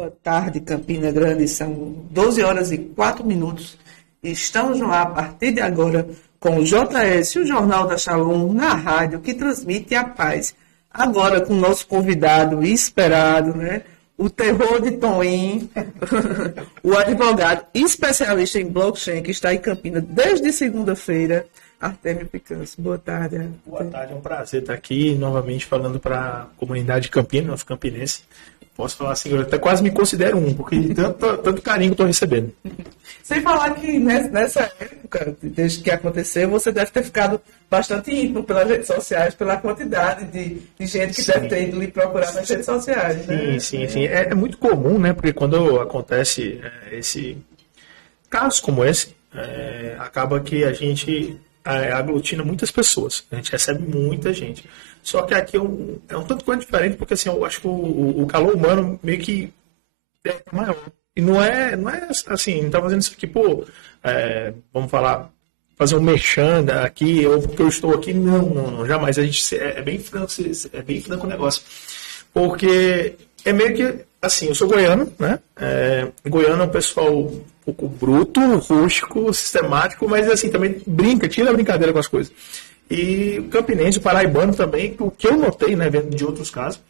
Boa tarde, Campina Grande. São 12 horas e 4 minutos. Estamos no ar a partir de agora com o JS, o Jornal da Shalom, na rádio, que transmite a paz. Agora com o nosso convidado esperado, né? O terror de Toim, o advogado especialista em blockchain, que está em Campina desde segunda-feira, Artêmio Picanço. Boa tarde. Artêmio. Boa tarde, é um prazer estar aqui novamente falando para a comunidade de Campina, nosso campinense. Posso falar assim, eu até quase me considero um, porque de tanto carinho que estou recebendo. Sem falar que nessa época, desde que aconteceu, você deve ter ficado bastante íntimo pelas redes sociais, pela quantidade de gente que deve ter ido lhe procurar nas redes sociais. Né? Sim. É muito comum, né? Porque quando acontece casos como esse, acaba que a gente aglutina muitas pessoas. A gente recebe muita gente. Só que aqui é um tanto quanto diferente, porque assim, eu acho que o calor humano meio que é maior. E não é assim, não tá fazendo isso aqui, vamos falar, fazer um merchan aqui, ou porque eu estou aqui. Não, jamais. A gente é bem franco o negócio. Porque é meio que, assim, eu sou goiano, né? Goiano é um pessoal um pouco bruto, rústico, sistemático, mas assim, também tira a brincadeira com as coisas. E o campinense, o paraibano também, o que eu notei, né, vendo de outros casos,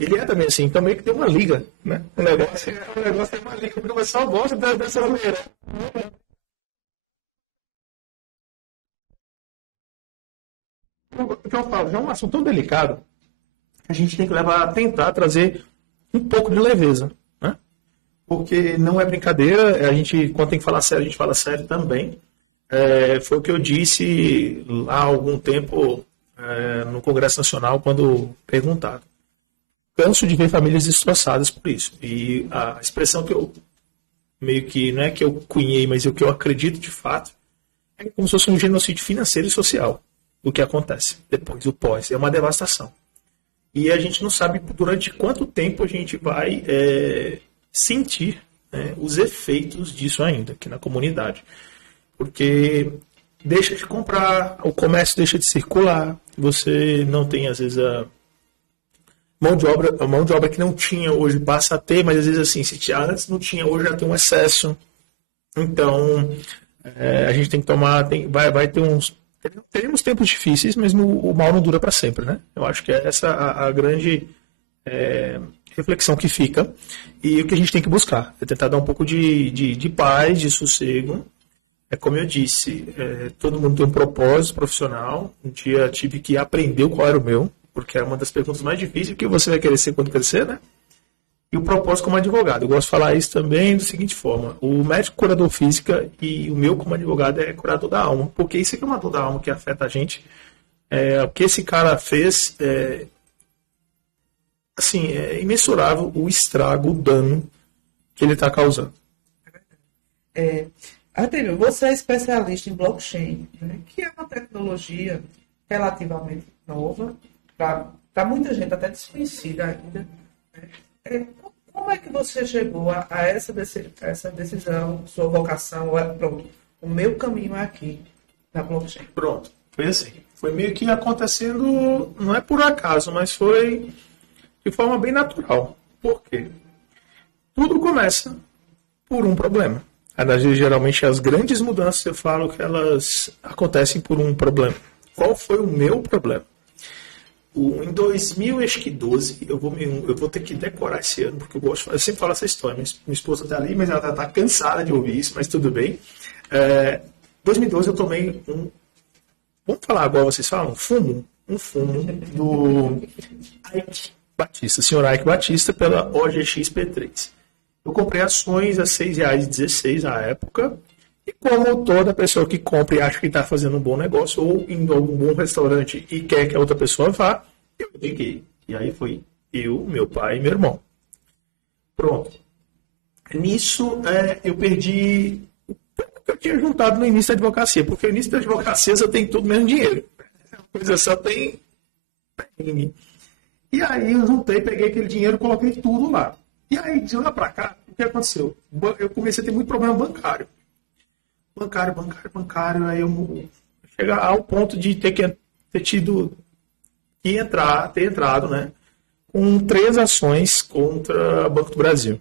ele é também assim, também que tem uma liga, né? O negócio é uma liga, porque o pessoal gosta dessa maneira. O que eu falo, é um assunto tão delicado, a gente tem que tentar trazer um pouco de leveza, né? Porque não é brincadeira, quando tem que falar sério, a gente fala sério também. Foi o que eu disse há algum tempo no Congresso Nacional, quando perguntado. Canso de ver famílias destroçadas por isso. E a expressão que eu meio que, não é que eu cunhei, mas o que eu acredito de fato, é como se fosse um genocídio financeiro e social. O que acontece depois, o pós. É uma devastação. E a gente não sabe durante quanto tempo a gente vai sentir os efeitos disso ainda aqui na comunidade. Porque deixa de comprar, o comércio deixa de circular, você não tem, às vezes, a mão de obra que não tinha hoje passa a ter, mas às vezes assim, se antes não tinha, hoje já tem um excesso. Então, a gente tem que tomar, vai ter teremos tempos difíceis, mas o mal não dura para sempre, né? Eu acho que é essa a grande reflexão que fica, e o que a gente tem que buscar é tentar dar um pouco de paz, de sossego. Como eu disse, todo mundo tem um propósito profissional. Um dia tive que aprender qual era o meu, porque é uma das perguntas mais difíceis, o que você vai querer ser quando crescer, né? E o propósito como advogado. Eu gosto de falar isso também da seguinte forma: o médico curador física e o meu como advogado é curador da alma, porque isso aqui é uma dor da alma que afeta a gente. O que esse cara fez é imensurável, o estrago, o dano que ele está causando. Artêmio, você é especialista em blockchain, né, que é uma tecnologia relativamente nova, para muita gente até desconhecida ainda. Né? Como é que você chegou a essa decisão, sua vocação? Pronto, o meu caminho é aqui, na blockchain. Pronto, foi assim. Foi meio que acontecendo, não é por acaso, mas foi de forma bem natural. Por quê? Tudo começa por um problema. Geralmente as grandes mudanças, eu falo que elas acontecem por um problema. Qual foi o meu problema? Em 2012, eu vou ter que decorar esse ano, porque eu sempre falo essa história. Minha esposa está ali, mas ela está cansada de ouvir isso, mas tudo bem. Em 2012 eu tomei vamos falar agora, vocês falam? Um fumo do Ike Batista, senhor Ike Batista, pela OGXP3. Eu comprei ações a R$ 6,16 à época. E como toda pessoa que compra e acha que está fazendo um bom negócio, ou indo a algum bom restaurante e quer que a outra pessoa vá, eu liguei. E aí foi eu, meu pai e meu irmão. Pronto. Nisso, eu perdi o pouco que eu tinha juntado no início da advocacia. Porque no início da advocacia você tem tudo menos dinheiro. A coisa só tem... E aí eu juntei, peguei aquele dinheiro e coloquei tudo lá. E aí, de lá para cá, o que aconteceu? Eu comecei a ter muito problema bancário. Bancário, aí eu chega ao ponto de ter entrado, né, com 3 ações contra o Banco do Brasil.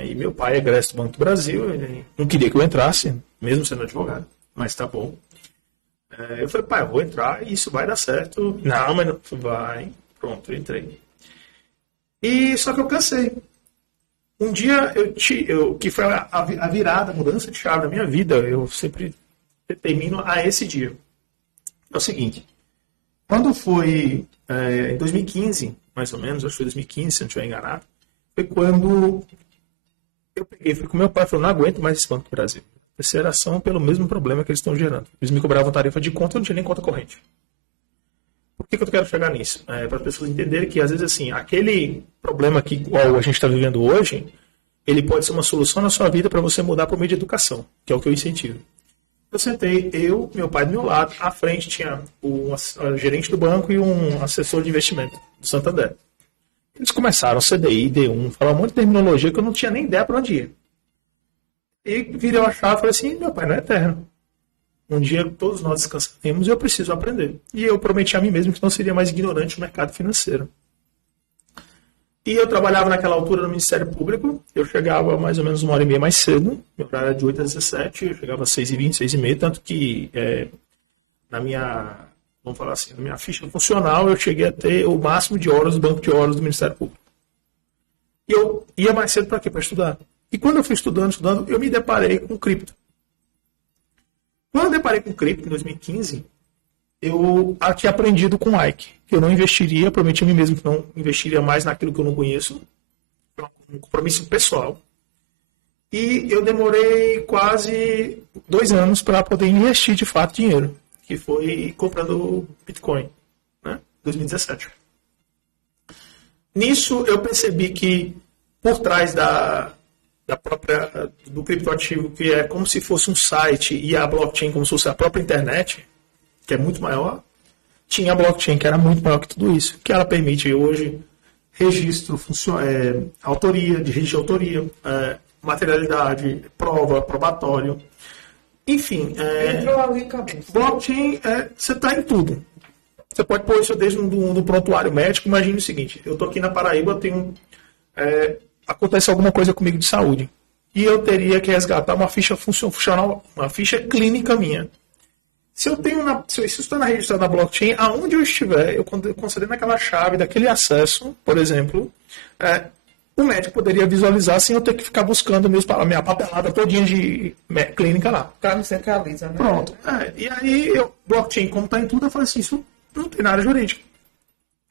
E meu pai é egresso do Banco do Brasil, ele não queria que eu entrasse, mesmo sendo advogado, mas tá bom. Eu falei, pai, eu vou entrar e isso vai dar certo. Não, mas não vai. Pronto, eu entrei. E só que eu cansei. Um dia, que foi a virada, a mudança de chave da minha vida, eu sempre determino a esse dia. É o seguinte, quando foi em 2015, mais ou menos, acho que foi 2015, se eu não estiver enganado, foi quando eu peguei, fui com meu pai e falei, não aguento mais esse Banco do Brasil. Terceira ação pelo mesmo problema que eles estão gerando. Eles me cobravam tarifa de conta, eu não tinha nem conta corrente. Por que eu quero chegar nisso? Para as pessoas entenderem que, às vezes, assim, aquele problema que igual a gente está vivendo hoje, ele pode ser uma solução na sua vida para você mudar para o meio de educação, que é o que eu incentivo. Eu sentei, meu pai do meu lado, à frente tinha o gerente do banco e um assessor de investimento do Santander. Eles começaram CDI, D1, falaram um monte de terminologia que eu não tinha nem ideia para onde ir. E virei a chave e falei assim, meu pai não é eterno. Um dia todos nós descansaremos e eu preciso aprender. E eu prometi a mim mesmo que não seria mais ignorante no mercado financeiro. E eu trabalhava naquela altura no Ministério Público, eu chegava mais ou menos 1h30 mais cedo, meu horário era de 8 às 17, eu chegava às 6h20, 6h30, tanto que na minha, vamos falar assim, na minha ficha funcional eu cheguei a ter o máximo de horas do banco de horas do Ministério Público. E eu ia mais cedo para quê? Para estudar. E quando eu fui estudando, eu me deparei com cripto. Quando eu deparei com cripto em 2015, eu tinha aprendido com o Ike, que eu não investiria, prometi a mim mesmo que não investiria mais naquilo que eu não conheço, um compromisso pessoal. E eu demorei quase 2 anos para poder investir de fato dinheiro, que foi comprando Bitcoin, né? 2017. Nisso eu percebi que por trás do criptoativo, que é como se fosse um site, e a blockchain como se fosse a própria internet, que é muito maior, tinha a blockchain que era muito maior que tudo isso, que ela permite hoje registro, autoria, de registro de autoria, materialidade, prova, probatório, enfim. Entrou ali, acabou. Blockchain, você está em tudo. Você pode pôr isso desde um prontuário médico. Imagine o seguinte, eu estou aqui na Paraíba, acontece alguma coisa comigo de saúde, e eu teria que resgatar uma ficha funcional, uma ficha clínica minha. Se eu isso está registrado na blockchain, aonde eu estiver, eu concedendo aquela chave daquele acesso, por exemplo, o médico poderia visualizar sem eu ter que ficar buscando a minha papelada todinha de clínica lá. Tá, me centraliza, né? Pronto. E aí, blockchain, como está em tudo, eu falei assim, isso não tem nada jurídica.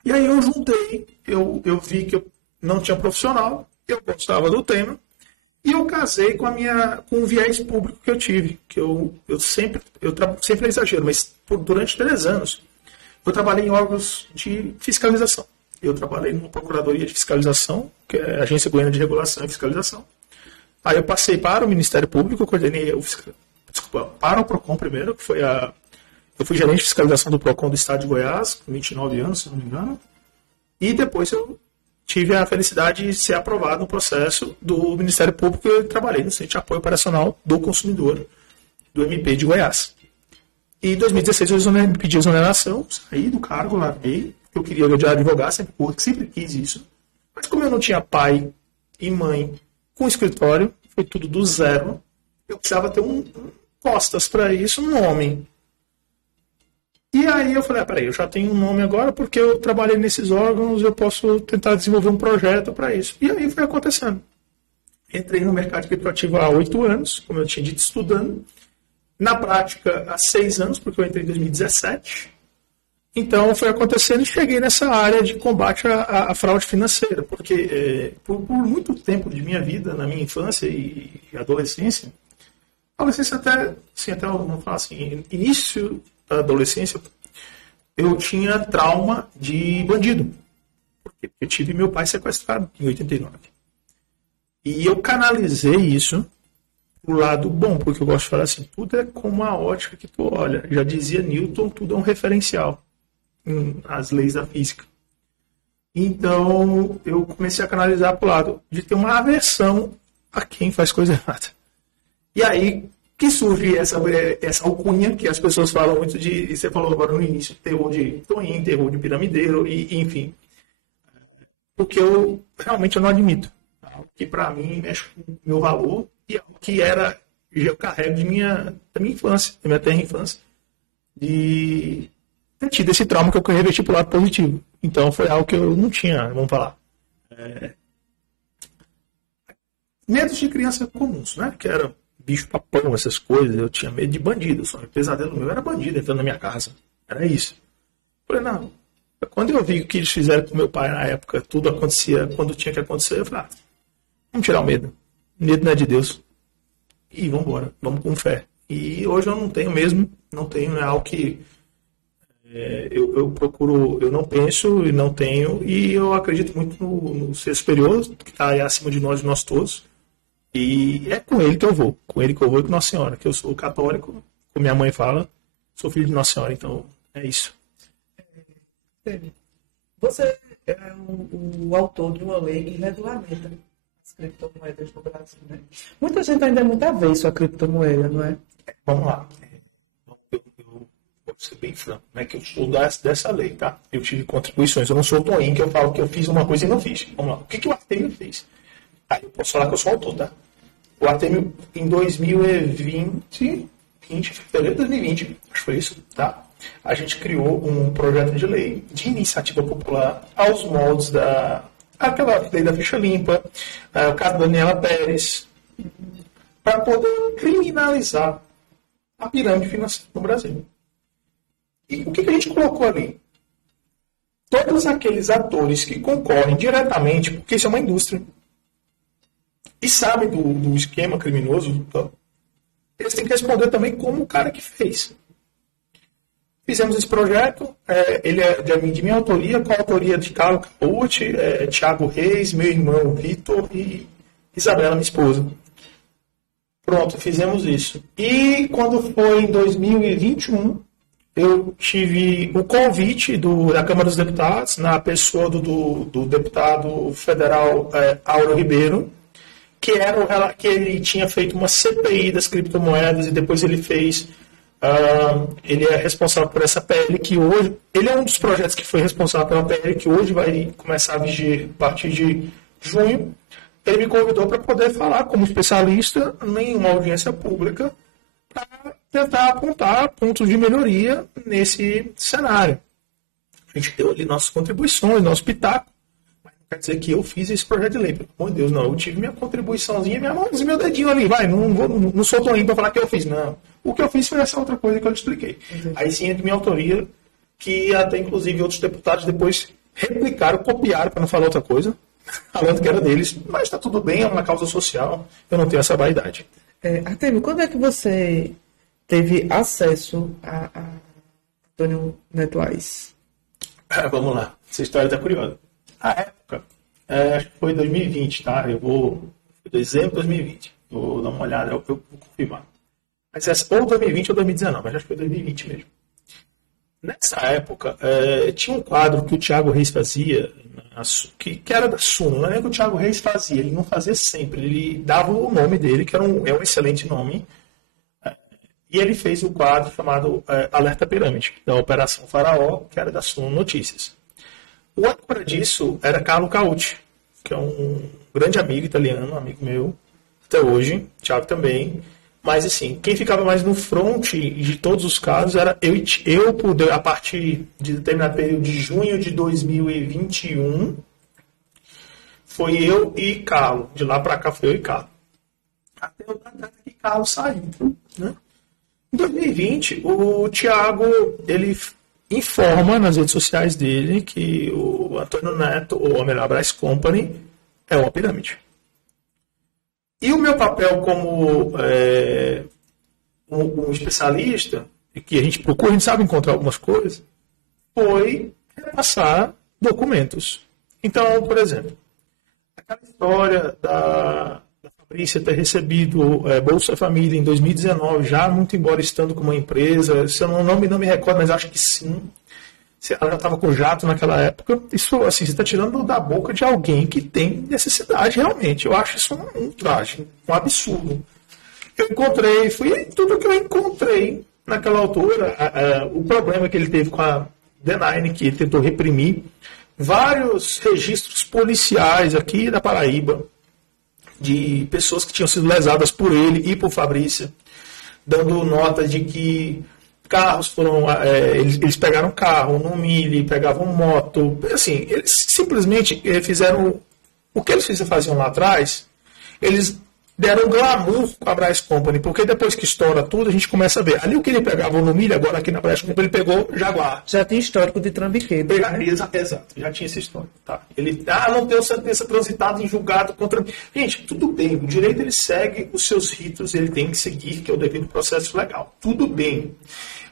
E aí eu juntei, eu vi que eu não tinha profissional, eu gostava do tema, e eu casei com o viés público que eu tive, que eu sempre é exagero, mas durante 3 anos eu trabalhei em órgãos de fiscalização. Eu trabalhei numa procuradoria de fiscalização, que é a Agência Goiana de Regulação e Fiscalização. Aí eu passei para o Ministério Público, eu coordenei para o PROCON primeiro, que foi eu fui gerente de fiscalização do PROCON do Estado de Goiás, com 29 anos, se não me engano, e depois eu tive a felicidade de ser aprovado no processo do Ministério Público, eu trabalhei no Centro de Apoio Operacional do Consumidor, do MP de Goiás. E em 2016 eu pedi exoneração, saí do cargo, larguei, eu queria advogar, sempre quis isso. Mas como eu não tinha pai e mãe com escritório, foi tudo do zero, eu precisava ter costas para isso, um homem. E aí eu falei, peraí, eu já tenho um nome agora, porque eu trabalhei nesses órgãos, eu posso tentar desenvolver um projeto para isso. E aí foi acontecendo. Entrei no mercado criptoativo há 8 anos, como eu tinha dito, estudando. Na prática, há 6 anos, porque eu entrei em 2017. Então foi acontecendo e cheguei nessa área de combate à fraude financeira, porque por muito tempo de minha vida, na minha infância e adolescência até, assim, vamos falar assim, início da adolescência, eu tinha trauma de bandido. Porque eu tive meu pai sequestrado em 89. E eu canalizei isso pro lado bom, porque eu gosto de falar assim, tudo é como a ótica que tu olha. Já dizia Newton, tudo é um referencial as leis da física. Então, eu comecei a canalizar pro lado de ter uma aversão a quem faz coisa errada. E aí que surge essa alcunha que as pessoas falam muito de, você falou agora no início, terror de Toim, terror de piramideiro, e enfim. Porque realmente eu não admito. Algo que para mim mexe com o meu valor e algo que eu carrego da minha infância, da minha terra infância, de ter tido esse trauma que eu revesti pro lado positivo. Então foi algo que eu não tinha, vamos falar, medos de criança comuns, né? Que era bicho-papão, essas coisas. Eu tinha medo de bandido. Só o pesadelo meu era bandido entrando na minha casa. Era isso. Eu falei, não. Quando eu vi o que eles fizeram com meu pai na época, tudo acontecia quando tinha que acontecer, eu falei, vamos tirar o medo. O medo não é de Deus. E vamos embora. Vamos com fé. E hoje eu não tenho mesmo. Não tenho, é algo que eu procuro, eu não penso e não tenho. E eu acredito muito no ser superior, que está aí acima de nós todos. E é com ele que eu vou. Com ele que eu vou e com Nossa Senhora. Que eu sou católico, como minha mãe fala, sou filho de Nossa Senhora. Então, é isso. Você é o autor de uma lei que regulamenta as criptomoedas no Brasil, né? Muita gente ainda é muito avesso à criptomoeda, não é? Vamos lá. Eu vou ser bem franco, né? Que eu sou dessa lei, tá? Eu tive contribuições. Eu não sou o Toninho que eu falo que eu fiz uma coisa e não fiz. Vamos lá. O que o Artemio fez? Aí eu posso falar que eu sou autor, tá? O Artemio, em 2020, fevereiro de 2020, acho que foi isso, tá? A gente criou um projeto de lei de iniciativa popular aos moldes aquela lei da ficha limpa, o caso da Daniela Pérez, para poder criminalizar a pirâmide financeira no Brasil. E o que a gente colocou ali? Todos aqueles atores que concorrem diretamente, porque isso é uma indústria, e sabem do esquema criminoso, então, eles têm que responder também como o cara que fez. Fizemos esse projeto, ele é de minha autoria, com a autoria de Carlos Cauti, Thiago Reis, meu irmão Vitor e Isabela, minha esposa. Pronto, fizemos isso. E quando foi em 2021, eu tive o convite da Câmara dos Deputados, na pessoa do deputado federal Auro Ribeiro, que ele tinha feito uma CPI das criptomoedas e depois ele fez... ele é responsável por essa PL que hoje... Ele é um dos projetos que foi responsável pela PL que hoje vai começar a vigir a partir de junho. Ele me convidou para poder falar como especialista em uma audiência pública para tentar apontar pontos de melhoria nesse cenário. A gente deu ali nossas contribuições, nosso pitaco. Quer dizer que eu fiz esse projeto de lei. Pelo amor de Deus, não. Eu tive minha contribuiçãozinha, minha mãozinha, meu dedinho ali. Não sou Toninho para falar que eu fiz. Não. O que eu fiz foi essa outra coisa que eu te expliquei. Uhum. Aí sim é de minha autoria, que até inclusive outros deputados depois replicaram, copiaram, para não falar outra coisa, falando que era deles. Mas está tudo bem, é uma causa social. Eu não tenho essa vaidade. Artemio, quando é que você teve acesso a Antônio Neto Aires? Vamos lá. Essa história está curiosa. A época, acho que foi 2020, tá? Foi dezembro de 2020. Vou dar uma olhada, eu vou confirmar. Mas ou 2020 ou 2019, mas acho que foi 2020 mesmo. Nessa época, tinha um quadro que o Thiago Reis fazia, que era da Suno. Não é que o Thiago Reis fazia, ele não fazia sempre. Ele dava o nome dele, que é um excelente nome. E ele fez o quadro chamado Alerta Pirâmide, da Operação Faraó, que era da Suno Notícias. O âncora disso era Carlo Cauti, que é um grande amigo italiano, um amigo meu, até hoje, Thiago também. Mas, assim, quem ficava mais no front de todos os casos era eu, a partir de determinado período de junho de 2021, foi eu e Carlo. De lá para cá foi eu e Carlo. Até o data que Carlo saiu, né? Em 2020, o Thiago, ele informa nas redes sociais dele que o Antônio Neto, ou a melhor, a Brás Company, é uma pirâmide. E o meu papel como um especialista, e que a gente procura, a gente sabe encontrar algumas coisas, foi repassar documentos. Então, por exemplo, aquela história da Fabrícia ter recebido Bolsa Família em 2019, já muito embora estando com uma empresa, se eu não me recordo, mas acho que sim. Ela já estava com jato naquela época. Isso, assim, você está tirando da boca de alguém que tem necessidade realmente. Eu acho isso um traje, um absurdo. Eu encontrei, foi tudo que eu encontrei naquela altura. O problema que ele teve com a D9, que ele tentou reprimir vários registros policiais aqui da Paraíba, de pessoas que tinham sido lesadas por ele e por Fabrícia, dando nota de que carros foram... eles pegaram carro no milho, pegavam moto. Assim, eles simplesmente fizeram... O que eles faziam lá atrás, eles deram glamour com a Bryce Company, porque depois que estoura tudo, a gente começa a ver. Ali o que ele pegava no milho, agora aqui na Bryce Company, ele pegou Jaguar. Já tinha histórico de trambiqueiro. Exato, já tinha esse histórico. Tá? Ele não deu sentença transitada em julgado contra... Gente, tudo bem, o direito ele segue os seus ritos, ele tem que seguir, que é o devido processo legal. Tudo bem.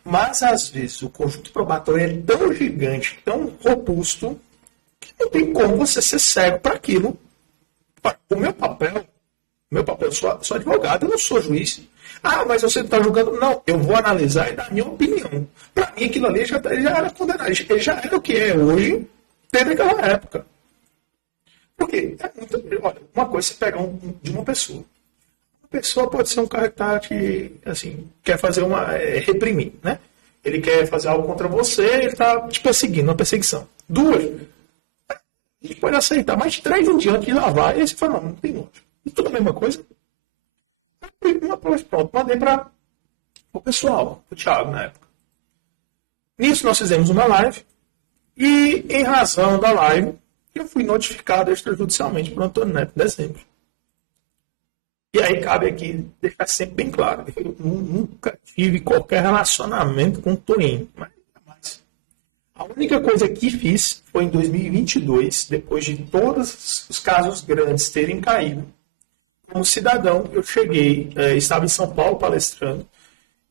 Mas, às vezes, o conjunto probatório é tão gigante, tão robusto, que não tem como você ser cego para aquilo. O meu papel, eu sou advogado, eu não sou juiz. Mas você está julgando? Não, eu vou analisar e dar a minha opinião. Para mim, aquilo ali já era condenado. Ele já era o que é hoje, desde aquela época. Porque, olha, uma coisa é você pegar de uma pessoa. Uma pessoa pode ser um cara que tá assim, quer fazer reprimir, né? Ele quer fazer algo contra você, ele está te perseguindo, uma perseguição. Duas, a gente pode aceitar, mas 3 em diante, lá vai, e aí você fala, não tem outro. E tudo a mesma coisa. Pronto, mandei para o pessoal, o Thiago na época. Nisso nós fizemos uma live, e em razão da live, eu fui notificado extrajudicialmente por Antônio Neto em dezembro. E aí cabe aqui deixar sempre bem claro, eu nunca tive qualquer relacionamento com o Toninho. Mas a única coisa que fiz foi em 2022, depois de todos os casos grandes terem caído. Como cidadão, eu cheguei, estava em São Paulo palestrando,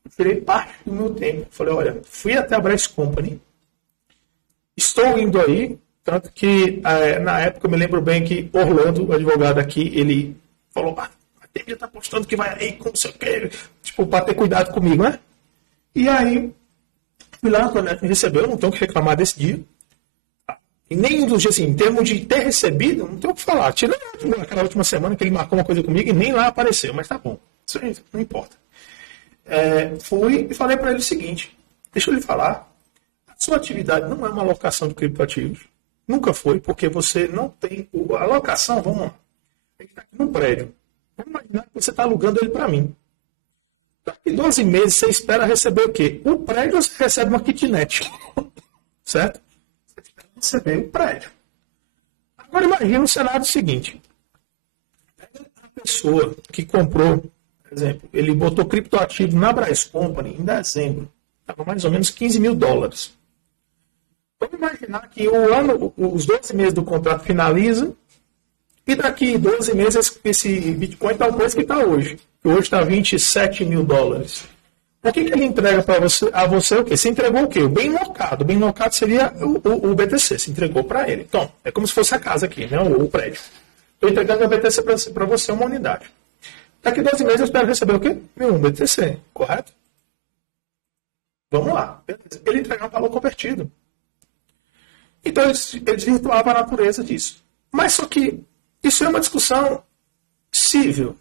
eu tirei parte do meu tempo. Falei, olha, fui até a Bryce Company, estou indo aí, tanto que na época eu me lembro bem que Orlando, o advogado aqui, ele falou, a TV está postando que vai aí com não sei o quê, tipo, para ter cuidado comigo, né? E aí, fui lá, o Neto me recebeu, eu não tenho o que reclamar desse dia. E nem dos dias, assim, em termos de ter recebido, não tenho o que falar. Tirando aquela última semana que ele marcou uma coisa comigo e nem lá apareceu, mas tá bom. Isso aí não importa. Fui e falei para ele o seguinte, deixa eu lhe falar, a sua atividade não é uma alocação de criptoativos. Nunca foi, porque você não tem... A alocação, vamos lá, ele está aqui num prédio. Vamos imaginar que você está alugando ele para mim. Daqui 12 meses você espera receber o quê? O prédio você recebe uma kitnet. Certo? Você espera receber o prédio. Agora imagine o cenário seguinte. A pessoa que comprou, por exemplo, ele botou criptoativo na Bryce Company em dezembro. Estava mais ou menos $15 mil. Vamos imaginar que os 12 meses do contrato finaliza. E daqui 12 meses esse Bitcoin está o preço que está hoje. Hoje está $27 mil. O que ele entrega para você? A você o quê? Você entregou o quê? O bem locado. O bem locado seria o BTC. Você entregou para ele. Então, é como se fosse a casa aqui, né? O prédio. Estou entregando o BTC para você, uma unidade. Daqui 12 meses eu espero receber o quê? Um BTC, correto? Vamos lá. Ele entregava um valor convertido. Então, ele desvirtuava a natureza disso. Mas só que isso é uma discussão civil.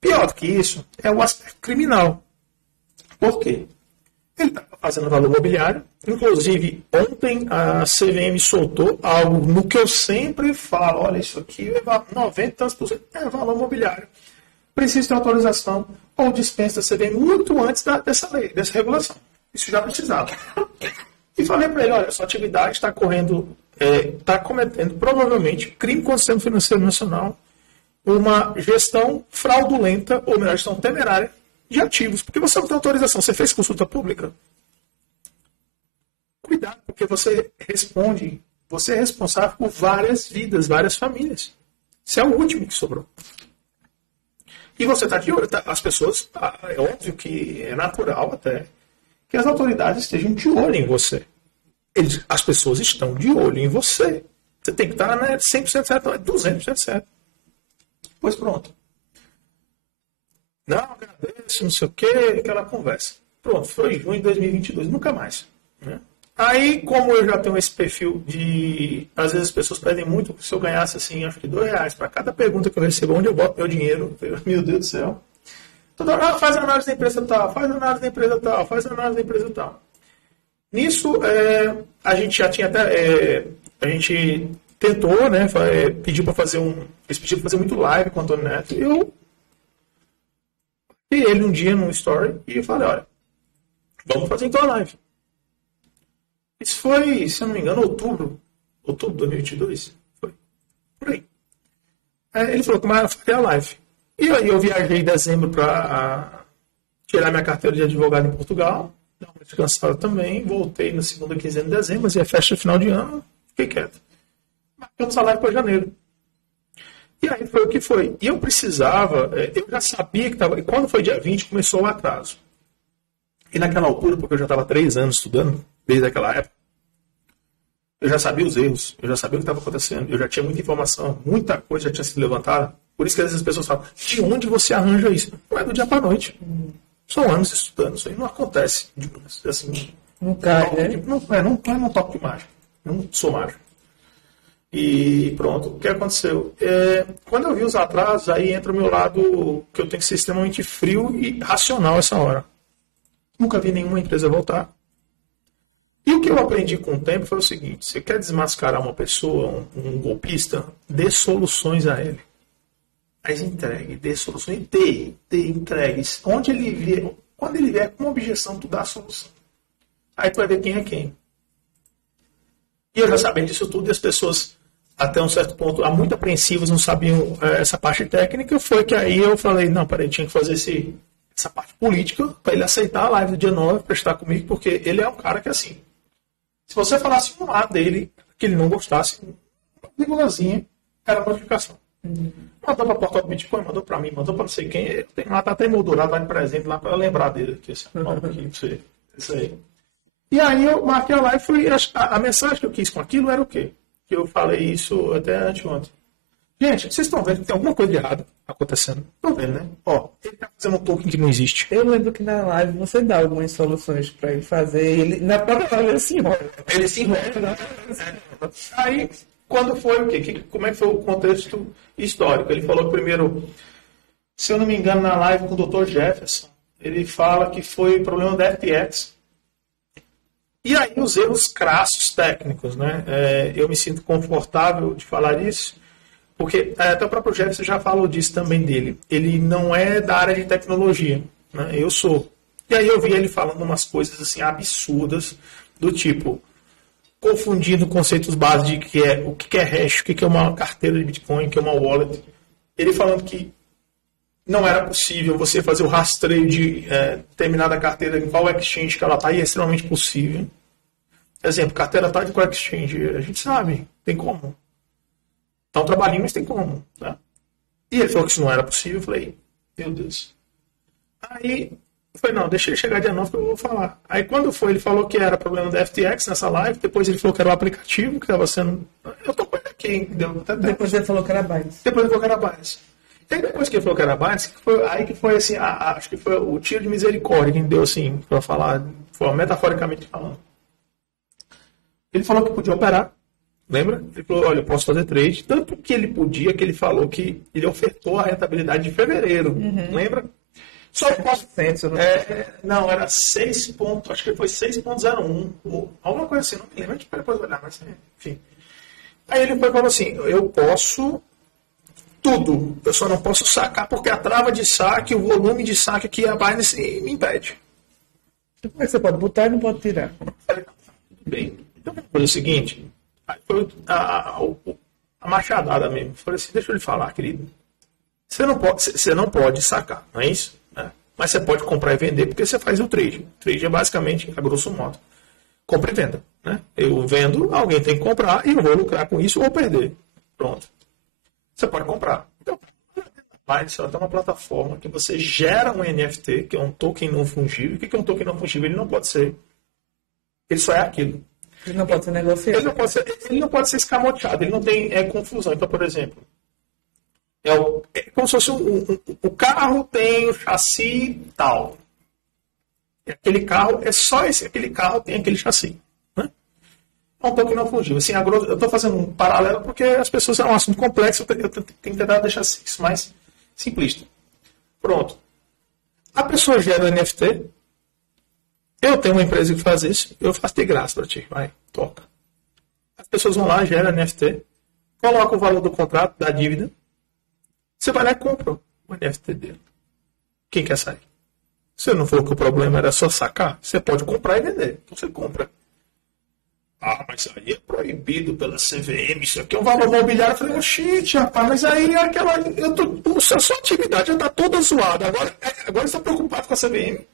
Pior do que isso é o aspecto criminal. Por quê? Ele estava fazendo valor imobiliário. Inclusive, ontem a CVM soltou algo no que eu sempre falo. Olha, isso aqui é 90% é valor imobiliário. Precisa de autorização ou dispensa da CVM muito antes dessa lei, dessa regulação. Isso já precisava. E falei para ele, olha, sua atividade está cometendo provavelmente crime contra o sistema financeiro nacional, uma gestão fraudulenta, ou melhor, gestão temerária de ativos. Porque você não tem autorização, você fez consulta pública? Cuidado, porque você é responsável por várias vidas, várias famílias. Você é o último que sobrou. E você está de olho, as pessoas, é óbvio que é natural até, que as autoridades estejam de olho em você. As pessoas estão de olho em você. Você tem que estar 100% certo, não é 200% certo. Pois pronto. Não, agradeço, não sei o quê, aquela conversa. Pronto, foi junho de 2022, nunca mais. Né? Aí, como eu já tenho esse perfil de... Às vezes as pessoas pedem muito, se eu ganhasse assim, acho que R$2 para cada pergunta que eu recebo, onde eu boto meu dinheiro, meu Deus do céu. Toda hora, faz análise da empresa tal, faz análise da empresa tal, faz análise da empresa tal. Nisso, a gente já tinha até... a gente tentou, né? Pediu para fazer eles pediram para fazer muito live com o Antônio Neto. E eu vi ele um dia num story e eu falei, olha, vamos fazer então a live. Isso foi, se eu não me engano, outubro de 2022. Foi por aí. Ele falou que vai fazer a live. E aí eu viajei em dezembro para tirar minha carteira de advogado em Portugal. Dá uma descansada também. Voltei na segunda quinzena de dezembro, mas é festa de final de ano. Fiquei quieto. Marcamos a live para janeiro. E aí foi o que foi. E eu precisava, eu já sabia que estava. E quando foi dia 20, começou o atraso. E naquela altura, porque eu já estava 3 anos estudando, desde aquela época, eu já sabia os erros, eu já sabia o que estava acontecendo, eu já tinha muita informação, muita coisa já tinha sido levantada. Por isso que às vezes as pessoas falam, de onde você arranja isso? Não é do dia para a noite. São anos estudando, isso aí não acontece. Assim, não cai, né? Não toque de mágica. Não sou mágico. E pronto, o que aconteceu? Quando eu vi os atrasos, aí entra o meu lado que eu tenho que ser extremamente frio e racional essa hora. Nunca vi nenhuma empresa voltar. E o que eu aprendi com o tempo foi o seguinte: você quer desmascarar uma pessoa, um golpista, dê soluções a ele. Mas entregue, dê soluções, entregue. Onde ele vier, quando ele vier com uma objeção, tu dá a solução. Aí tu vai ver quem é quem. E eu já sabendo disso tudo, e as pessoas, até um certo ponto, muito apreensivas, não sabiam essa parte técnica, foi que aí eu falei, não, peraí, tinha que fazer essa parte política para ele aceitar a live do dia 9, para estar comigo, porque ele é um cara que, assim, se você falasse um lado dele, que ele não gostasse, uma vírgulazinha, era notificação. Mandou para a porta do Bitcoin, mandou para mim, mandou para não sei quem, tem lá, tá até emoldurado, vai de presente lá para lembrar dele, aqui, esse aqui, isso aí. E aí eu marquei a live e a mensagem que eu quis com aquilo era o quê? Que eu falei isso até anteontem. Gente, vocês estão vendo que tem alguma coisa de errado acontecendo? Estão vendo, né? Ó, ele está fazendo um token que não existe. Eu lembro que na live você dá algumas soluções para ele fazer. Ele, na própria live ele se enrola. Ele se enrola. Aí, quando foi o quê? Como é que foi o contexto histórico? Ele falou primeiro, se eu não me engano, na live com o Dr. Jefferson, ele fala que foi problema da FTX. E aí os erros crassos técnicos, né? Eu me sinto confortável de falar isso, porque até o próprio Jefferson já falou disso também dele. Ele não é da área de tecnologia, né? Eu sou. E aí eu vi ele falando umas coisas assim absurdas, do tipo, confundindo conceitos básicos de o que é hash, o que é uma carteira de Bitcoin, o que é uma wallet. Ele falando que não era possível você fazer o rastreio de determinada carteira em qual exchange que ela está, e é extremamente possível. Exemplo, carteira está de qual exchange? A gente sabe, tem como. Então, trabalhinho, mas tem como. Né? E ele falou que isso não era possível. Eu falei, meu Deus. Aí, eu falei, não, deixa ele chegar dia 9 que eu vou falar. Aí, quando foi, ele falou que era problema da FTX nessa live. Depois ele falou que era o aplicativo que estava sendo... Eu tô com ele aqui, entendeu? Depois ele falou que era Binance. Depois ele falou que era Binance. E aí, depois que ele falou que era Binance, aí que foi assim, acho que foi o tiro de misericórdia que ele deu, assim, para falar, metaforicamente falando. Ele falou que podia operar, lembra? Ele falou, olha, eu posso fazer trade. Tanto que ele podia, que ele falou que ele ofertou a rentabilidade de fevereiro, lembra? Só que posso... não, era 6 pontos, acho que foi 6.01, ou alguma coisa assim, não me lembro, a gente pode depois olhar, mas enfim. Aí ele falou assim, eu posso... tudo. Eu só não posso sacar porque a trava de saque, o volume de saque que a Binance me impede. Como é que você pode botar e não pode tirar? Bem, então vamos fazer o seguinte. Foi a machadada mesmo. Eu falei assim, deixa eu lhe falar, querido. Você não pode sacar, não é isso? Né? Mas você pode comprar e vender porque você faz o trade. O trade é basicamente, a grosso modo, compra e venda. Né? Eu vendo, alguém tem que comprar e eu vou lucrar com isso ou perder. Pronto. Você pode comprar. Então, Binance é uma plataforma que você gera um NFT, que é um token não fungível. O que é um token não fungível? Ele não pode ser. Ele só é aquilo. Ele não pode ser negociado. Ele não pode ser escamoteado. Ele não tem confusão. Então, por exemplo, é como se fosse o carro tem o chassi tal. E aquele carro é só esse. Aquele carro tem aquele chassi. É um token não fungível. Assim, eu estou fazendo um paralelo porque as pessoas é um assunto complexo, eu tenho que tentar deixar isso mais simplista. Pronto. A pessoa gera NFT, eu tenho uma empresa que faz isso, eu faço de graça para ti. Vai, toca. As pessoas vão lá, geram NFT, coloca o valor do contrato, da dívida, você vai lá e compra o NFT dele. Quem quer sair? Se não for que o problema era só sacar, você pode comprar e vender. Então você compra. Ah, mas aí é proibido pela CVM, isso aqui é um valor mobiliário. Eu falei, oxente, rapaz, mas aí é aquela. A sua atividade já está toda zoada. Agora você está preocupado com a CVM. O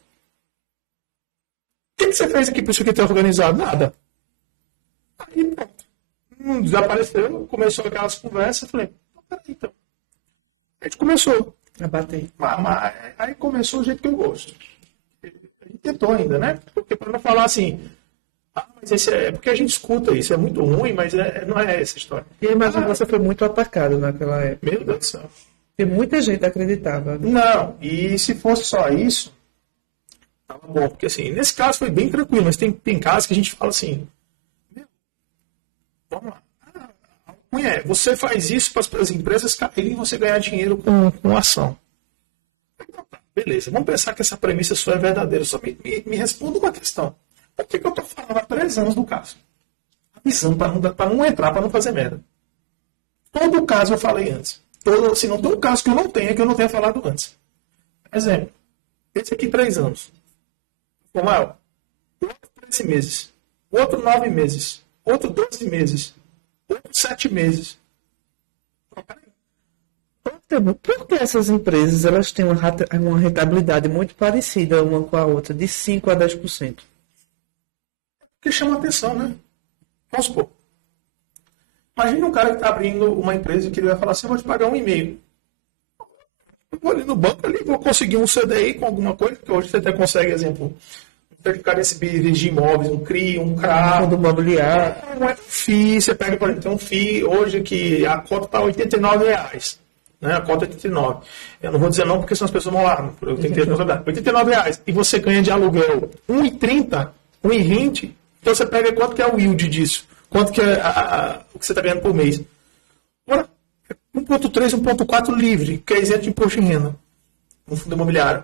que você fez aqui para isso aqui ter organizado? Nada. Aí pronto. Desapareceu, começou aquelas conversas. Eu falei, peraí então. A gente começou a bater. Aí começou o jeito que eu gosto. A gente tentou ainda, né? Porque para não falar assim, mas esse porque a gente escuta isso, é muito ruim, mas não é essa história. E eu imagino que você foi muito atacado naquela época. Meu Deus do céu. Porque muita gente acreditava. Não, e se fosse só isso, tava bom. Porque assim, nesse caso foi bem tranquilo, mas tem casos que a gente fala assim, vamos lá. Você faz isso para as empresas caírem e você ganhar dinheiro com ação. Beleza, vamos pensar que essa premissa sua é verdadeira. Só me responda uma questão. Por que eu estou falando há 3 anos do caso? Avisando para não entrar, para não fazer merda. Todo caso eu falei antes. Se não tem um caso que eu não tenha falado antes. Exemplo, esse aqui 3 anos. Normal, outro 13 meses. Outro 9 meses. Outro 12 meses. 7 meses. Por que essas empresas elas têm uma rentabilidade muito parecida uma com a outra, de 5% a 10%? Porque chama atenção, né? Vamos supor. Imagina um cara que está abrindo uma empresa que ele vai falar assim, eu vou te pagar 1,5. Eu vou ali no banco, vou conseguir um CDI com alguma coisa, que hoje você até consegue, exemplo, certificado de imóveis, um CRI, um CRA. Fundo imobiliário. Não é FII, você pega, por exemplo, tem um FII hoje que a cota está R$ 89,00. Né? A cota é 89. Eu não vou dizer não, porque senão as pessoas vão lá. Eu tenho que ter responsabilidade. R$ 89,00. E você ganha de aluguel 1,30, 1,20. Então você pega quanto que é o yield disso. Quanto que é o que você está ganhando por mês. Ora, 1,3, 1,4 livre, que é isento de imposto de renda. No fundo imobiliário.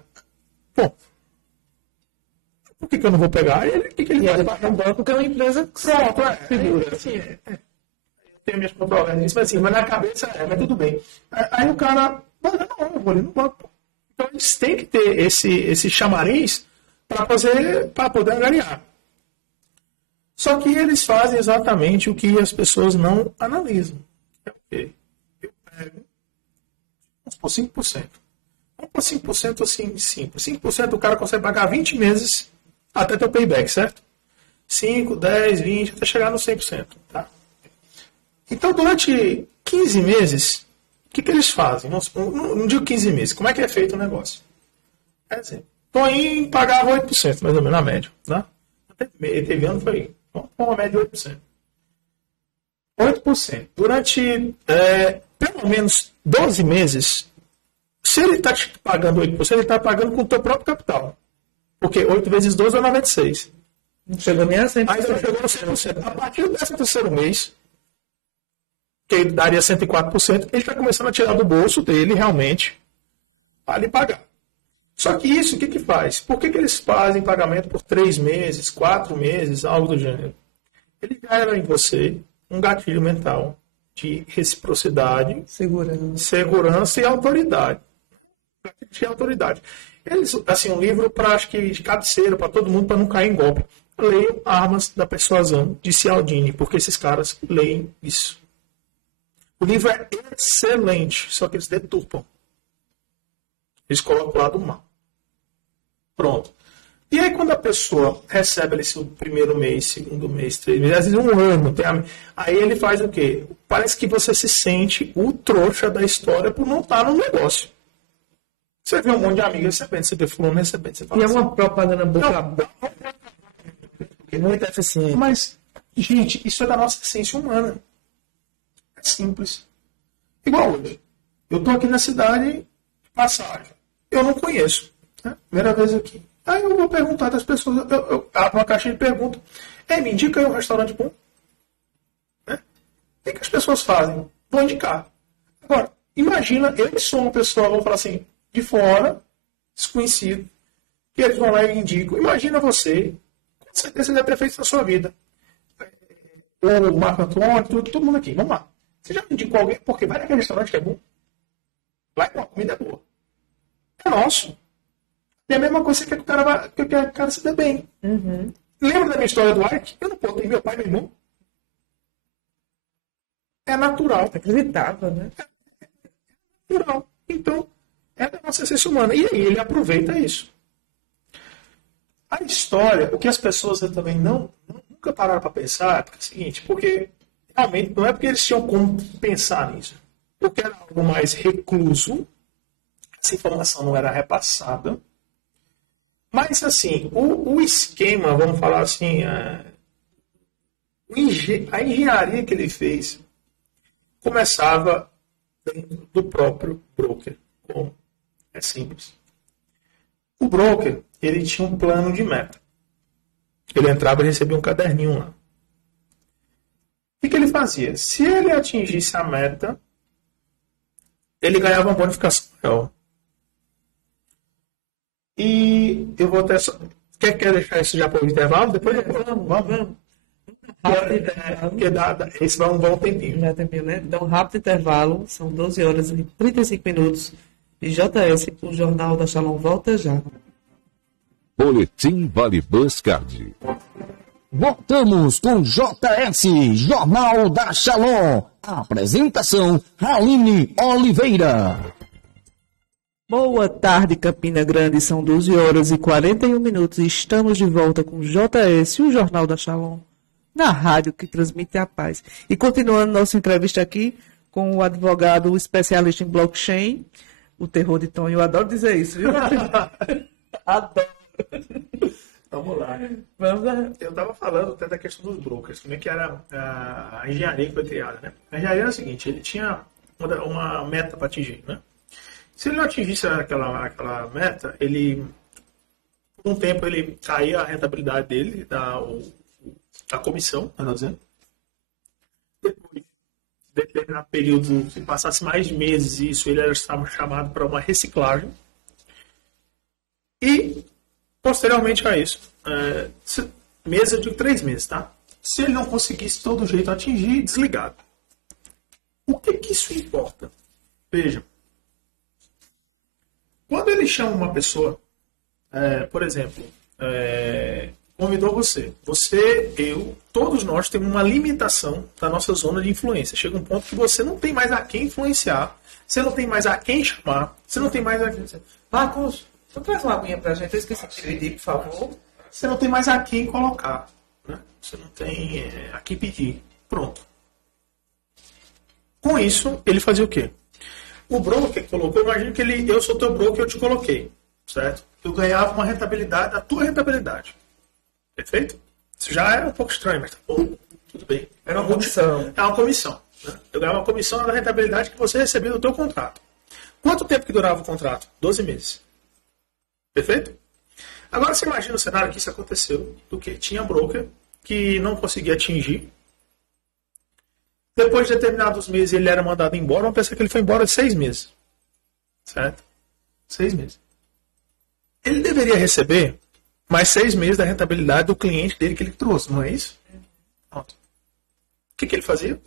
Bom, por que eu não vou pegar? O que ele vai pagar? Um banco que é uma empresa segura. Tem minhas controvérsias, mas na cabeça mas tudo bem. Aí o cara, não, eu vou ali no banco. Então eles têm que ter esse chamariz para poder angariar. Só que eles fazem exatamente o que as pessoas não analisam. É o quê? Eu pego, vamos por 5%. Vamos por 5% assim, simples. 5% o cara consegue pagar 20 meses até ter o payback, certo? 5, 10, 20, até chegar no 100%. Tá? Então, durante 15 meses, o que eles fazem? Não digo 15 meses, como é que é feito o negócio? Quer dizer, Toinho pagava 8%, mais ou menos, na média. Tá? Teve ano foi uma média de 8%. 8%. Durante pelo menos 12 meses, se ele está pagando 8%, ele está pagando com o seu próprio capital. Porque 8 vezes 12 é 96. Não chegou nem a 100%. Aí não chegou no 100%. A partir do 13º mês, que ele daria 104%, ele está começando a tirar do bolso dele, realmente, para lhe pagar. Só que isso, o que faz? Por que eles fazem pagamento por 3 meses, 4 meses, algo do gênero? Ele gera em você um gatilho mental de reciprocidade, segurança e autoridade. Gatilho de autoridade. Eles, assim, um livro para, acho que, de cabeceira, para todo mundo, para não cair em golpe. Leiam Armas da Persuasão, de Cialdini, porque esses caras leem isso. O livro é excelente, só que eles deturpam. Eles colocam o lado mal. Pronto. E aí, quando a pessoa recebe ali seu primeiro mês, segundo mês, 3 meses, às vezes 1 ano, aí ele faz o quê? Parece que você se sente o trouxa da história por não estar no negócio. Você vê um monte de amigos recebendo, você vê fulano recebendo. Você fala e assim, é uma propaganda boca a boca. Muito eficiente. Mas, gente, isso é da nossa essência humana. É simples. Igual hoje. Eu estou aqui na cidade de passagem. Eu não conheço. Né? Primeira vez aqui. Aí eu vou perguntar das pessoas. Eu abro uma caixa de perguntas. Me indica aí um restaurante bom. Né? O que as pessoas fazem? Vou indicar. Agora, imagina, eu sou uma pessoa, vou falar assim, de fora, desconhecido, que eles vão lá e indicam. Imagina você, com certeza você deve ter feito isso na sua vida. O Marco Antônio, todo mundo aqui, vamos lá. Você já indicou alguém? Porque vai naquele restaurante que é bom. Vai com a comida é boa. É nosso. E a mesma coisa que o cara se dê bem. Uhum. Lembra da minha história do Ike? Eu não botei meu pai e meu irmão. É natural. Acreditava, né? É natural. Então, é da nossa essência humana. E aí ele aproveita isso. A história, o que as pessoas também nunca pararam para pensar, é o seguinte, porque realmente não é porque eles tinham como pensar nisso. Porque era algo mais recluso, essa informação não era repassada. Mas, assim, o esquema, vamos falar assim, a engenharia que ele fez começava dentro do próprio broker. Como? É simples. O broker, ele tinha um plano de meta. Ele entrava e recebia um caderninho lá. O que ele fazia? Se ele atingisse a meta, ele ganhava uma bonificação maior. E eu vou até só... Quer deixar isso já para o intervalo? Depois vamos. Porque esse vai um tempinho. Já tempinho, né? Dá um rápido intervalo, são 12 horas e 35 minutos. E JS, o Jornal da Shalom volta já. Boletim Vale Buscard. Voltamos com JS, Jornal da Shalom. Apresentação, Aline Oliveira. Boa tarde, Campina Grande. São 12 horas e 41 minutos. E estamos de volta com JS, o Jornal da Shalom, na rádio que transmite a paz. E continuando nossa entrevista aqui com o advogado especialista em blockchain, o terror de Tonho. Eu adoro dizer isso, viu? Adoro. Vamos lá. Eu estava falando até da questão dos brokers, como é que era a engenharia que foi criada, né? A engenharia era o seguinte, ele tinha uma meta para atingir, né? Se ele não atingisse aquela meta, por um tempo ele caía a rentabilidade dele, a comissão, melhor dizendo. Depois de determinado período, se passasse mais meses isso, ele era chamado para uma reciclagem. E, posteriormente a isso, meses, eu digo 3 meses, tá? Se ele não conseguisse todo jeito atingir, desligado. O que isso importa? Vejam. Quando ele chama uma pessoa, por exemplo, convidou você, eu, todos nós temos uma limitação da nossa zona de influência. Chega um ponto que você não tem mais a quem influenciar, você não tem mais a quem chamar, você não tem mais a quem... Marcos, tu traz uma aguinha pra gente, eu esqueci de pedir, por favor. Você não tem mais a quem colocar, né? Você não tem a quem pedir. Pronto. Com isso, ele fazia o quê? O broker colocou, imagina que eu sou teu broker, eu te coloquei, certo? Eu ganhava uma rentabilidade, a tua rentabilidade. Perfeito? Isso já era um pouco estranho, mas tá bom, tudo bem. Era uma comissão. É uma comissão. Né? Eu ganhava uma comissão da rentabilidade que você recebia do teu contrato. Quanto tempo que durava o contrato? 12 meses. Perfeito? Agora você imagina o cenário que isso aconteceu, do que tinha broker que não conseguia atingir. Depois de determinados meses ele era mandado embora. Vamos pensar que ele foi embora de 6 meses. Certo? 6 meses. Ele deveria receber mais 6 meses da rentabilidade do cliente dele que ele trouxe, não é isso? Pronto. O que ele fazia?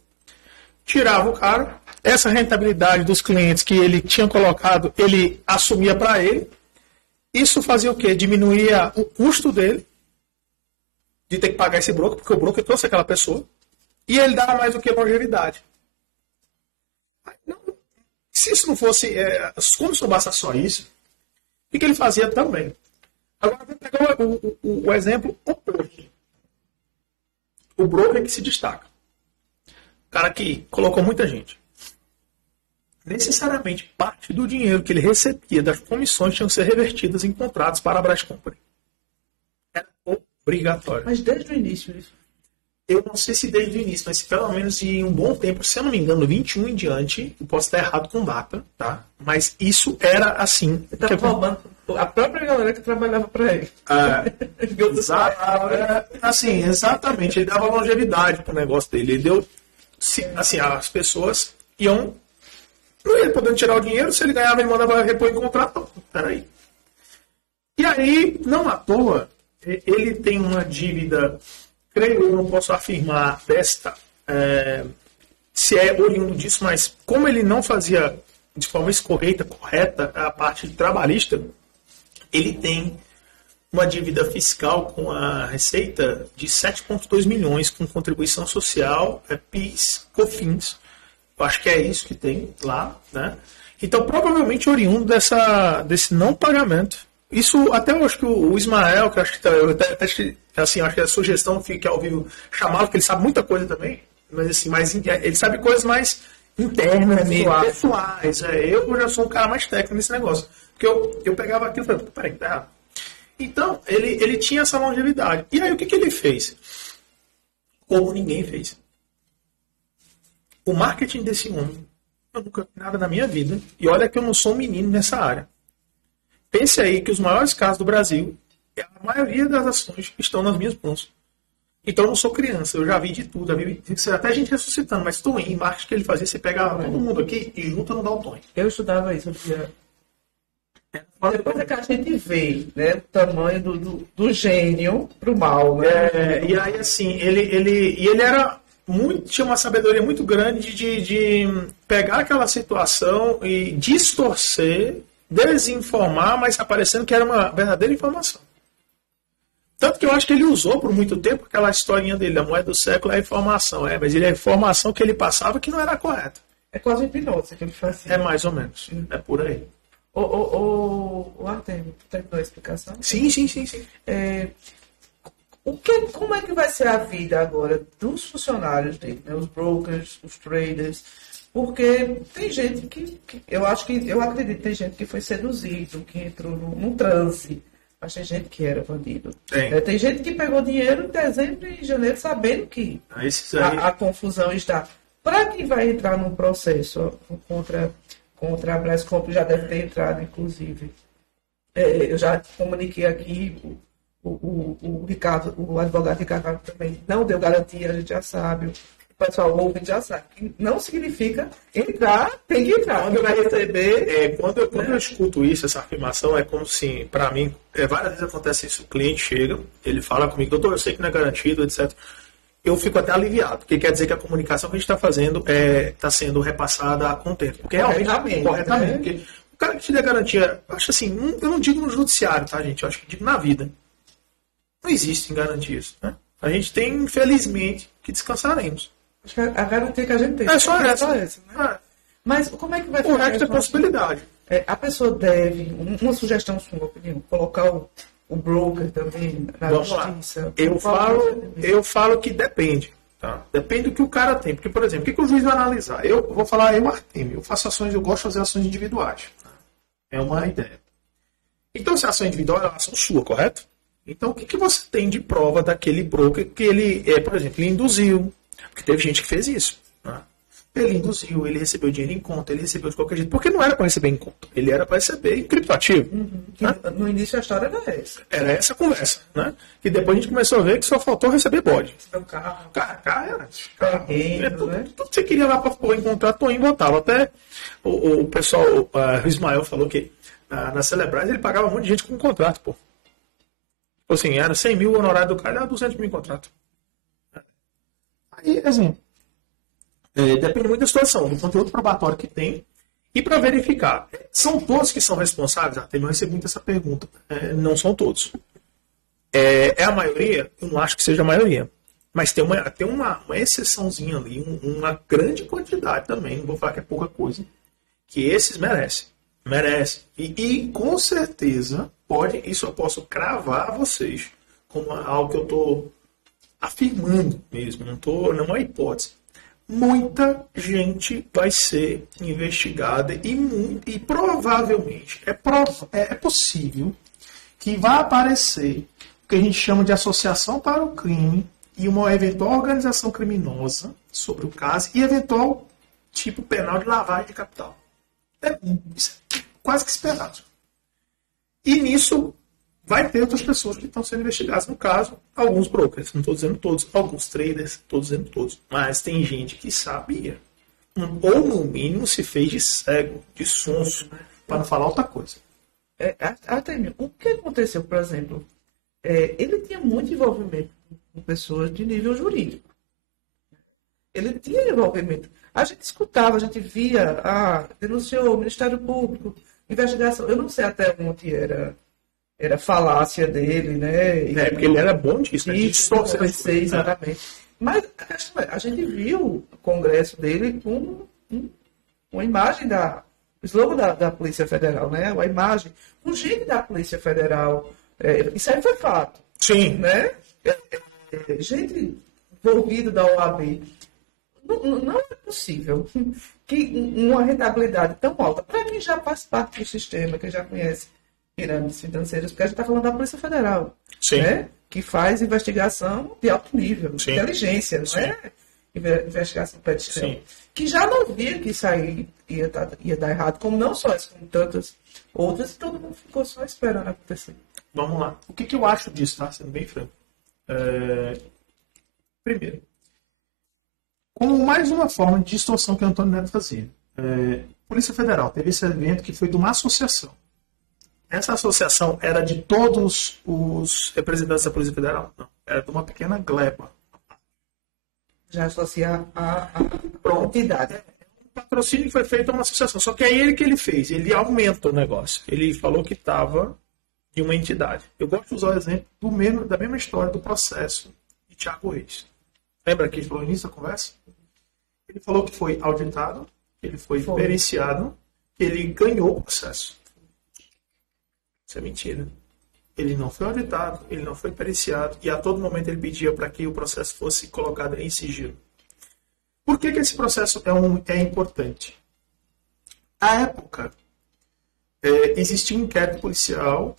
Tirava o cara, essa rentabilidade dos clientes que ele tinha colocado, ele assumia para ele. Isso fazia o quê? Diminuía o custo dele de ter que pagar esse broker, porque o broker trouxe aquela pessoa. E ele dava mais do que longevidade. Se isso não fosse... como se não basta só isso, o que ele fazia também? Agora vamos pegar o exemplo oposto. O broker que se destaca. O cara que colocou muita gente. Necessariamente parte do dinheiro que ele recebia das comissões tinham que ser revertidas em contratos para a Brás Company. Era obrigatório. Mas desde o início isso. Eu não sei se desde o início, mas pelo menos em um bom tempo, se eu não me engano, 21 em diante, eu posso estar errado com data, tá? Mas isso era assim. Ele estava roubando a própria galera que trabalhava para ele. Assim, exatamente. Ele dava longevidade pro negócio dele. Ele deu... Assim, as pessoas iam... Não ele podendo tirar o dinheiro, se ele ganhava, ele mandava repor em contrato. Peraí. E aí, não à toa, ele tem uma dívida... Creio eu, não posso afirmar se é oriundo disso, mas como ele não fazia de forma correta a parte trabalhista, ele tem uma dívida fiscal com a Receita de 7,2 milhões com contribuição social, PIS, COFINS. Eu acho que é isso que tem lá, né? Então, provavelmente oriundo desse não pagamento. Isso até eu acho que o Ismael, que eu acho que assim, acho que a sugestão fica ao vivo chamá-lo, porque ele sabe muita coisa também, mas assim, ele sabe coisas mais internas, pessoais. Eu já sou um cara mais técnico nesse negócio. Porque eu pegava aquilo e falei, peraí, tá errado. Então, ele tinha essa longevidade. E aí, o que ele fez? Como ninguém fez. O marketing desse homem, eu nunca vi nada na minha vida. E olha que eu não sou um menino nessa área. Pense aí que os maiores casos do Brasil, a maioria das ações estão nas minhas mãos. Então, eu não sou criança. Eu já vi de tudo. Até gente ressuscitando. Mas em marketing que ele fazia, você pegava todo mundo aqui e junta no Dalton. Eu estudava isso. Depois é que a gente vê, né, o tamanho do gênio pro mal, né? E aí, assim, ele era tinha uma sabedoria muito grande de pegar aquela situação e distorcer, desinformar, mas aparecendo que era uma verdadeira informação. Tanto que eu acho que ele usou por muito tempo aquela historinha dele, a moeda do século é a informação. Mas ele é a informação que ele passava que não era correta. É quase hipnose que ele fazia. É mais ou menos. É por aí. O Artemio, terminou a explicação? Sim. Como é que vai ser a vida agora dos funcionários dele, né? Os brokers, os traders? Porque tem gente eu acredito que tem gente que foi seduzido, que entrou num transe. Mas tem gente que era bandido. Tem gente que pegou dinheiro em dezembro e janeiro sabendo que a confusão está. Para quem vai entrar num processo contra a Brascomp, já deve ter entrado, inclusive. Eu já comuniquei aqui, o Ricardo, o advogado Ricardo também não deu garantia, a gente já sabe. O pessoal ouve já sabe. Não significa entrar, tem que entrar. Quando vai receber. Quando eu escuto isso, essa afirmação, é como se, para mim, várias vezes acontece isso. O cliente chega, ele fala comigo, doutor, eu sei que não é garantido, etc. Eu fico até aliviado, porque quer dizer que a comunicação que a gente está fazendo está sendo repassada a contento. Porque realmente, corretamente. Porque o cara que te der garantia, acho assim, eu não digo no judiciário, tá, gente? Eu acho que digo na vida. Não existem garantias, né? A gente tem, infelizmente, que descansaremos. Acho que a garantia que a gente tem. É só essa. Né? Mas como é que vai ficar? O resto é possibilidade. A pessoa deve, uma sugestão sua, opinião, colocar o broker também na justiça? Eu falo que depende. Tá? Depende do que o cara tem. Porque, por exemplo, o que o juiz vai analisar? Eu vou falar, Artemio, eu faço ações, eu gosto de fazer ações individuais. Tá? É uma ideia. Então, se a ação individual é uma ação sua, correto? Então, o que você tem de prova daquele broker que ele, por exemplo, ele induziu? Porque teve gente que fez isso. Tá? Ele induziu, ele recebeu dinheiro em conta, ele recebeu de qualquer jeito. Porque não era para receber em conta, ele era para receber em criptoativo. Né? No início a história era essa. Era essa a conversa, né? E depois a gente começou a ver que só faltou receber bode. Seu carro. Carro. Tudo que você queria lá para pôr em contrato, Toinho botava. Até o pessoal, o Ismael falou que na Celebras ele pagava um monte de gente com contrato, pô. Assim, era 100 mil o honorário do cara, era 200 mil em contrato. Aí, assim, depende muito da situação, do conteúdo probatório que tem. E para verificar, são todos que são responsáveis? Eu recebo muito essa pergunta. Não são todos. É a maioria? Eu não acho que seja a maioria. Mas tem uma exceçãozinha ali, uma grande quantidade também, não vou falar que é pouca coisa, que esses merecem. E com certeza, isso eu posso cravar a vocês, como algo que eu estou afirmando mesmo, não é hipótese. Muita gente vai ser investigada e provavelmente é possível que vá aparecer o que a gente chama de associação para o crime e uma eventual organização criminosa sobre o caso e eventual tipo penal de lavagem de capital. Isso é quase que esperado. E nisso vai ter outras pessoas que estão sendo investigadas. No caso, alguns brokers, não estou dizendo todos, alguns traders, estou dizendo todos. Mas tem gente que sabia. Ou, no mínimo, se fez de cego, de sonso, para não falar outra coisa. Artemio, o que aconteceu, por exemplo? Ele tinha muito envolvimento com pessoas de nível jurídico. Ele tinha envolvimento. A gente escutava, a gente via, denunciou o Ministério Público, investigação. Eu não sei até onde era falácia dele, né? Porque ele era bom disso, né? Isso, exatamente. Mas a gente viu o congresso dele com uma imagem o slogan da Polícia Federal, né? Uma imagem, um gente da Polícia Federal. Isso aí foi fato. Sim. Né? Gente envolvida da OAB. Não é possível que uma rentabilidade tão alta, para quem já faz parte do sistema, quem já conhece pirâmides financeiras, porque a gente está falando da Polícia Federal, né? Que faz investigação de alto nível, Sim. inteligência, não é investigação pericial. Que já não via que isso aí ia dar errado, como não só essa, como tantas outras, e todo mundo ficou só esperando acontecer. Vamos lá. O que eu acho disso, tá? Sendo bem franco. Primeiro, como mais uma forma de distorção que o Antônio Neto fazia. Polícia Federal teve esse evento que foi de uma associação. Essa associação era de todos os representantes da Polícia Federal? Não. Era de uma pequena gleba. Já associar a entidade. O patrocínio foi feito a uma associação. Só que é ele que ele fez. Ele aumenta o negócio. Ele falou que estava de uma entidade. Eu gosto de usar o exemplo da mesma história do processo de Thiago Reis. Lembra que ele falou nisso na conversa? Ele falou que foi auditado, que ele foi periciado, que ele ganhou o processo. Isso é mentira. Ele não foi auditado, ele não foi periciado, e a todo momento ele pedia para que o processo fosse colocado em sigilo. Por que esse processo é importante? À época, existia um inquérito policial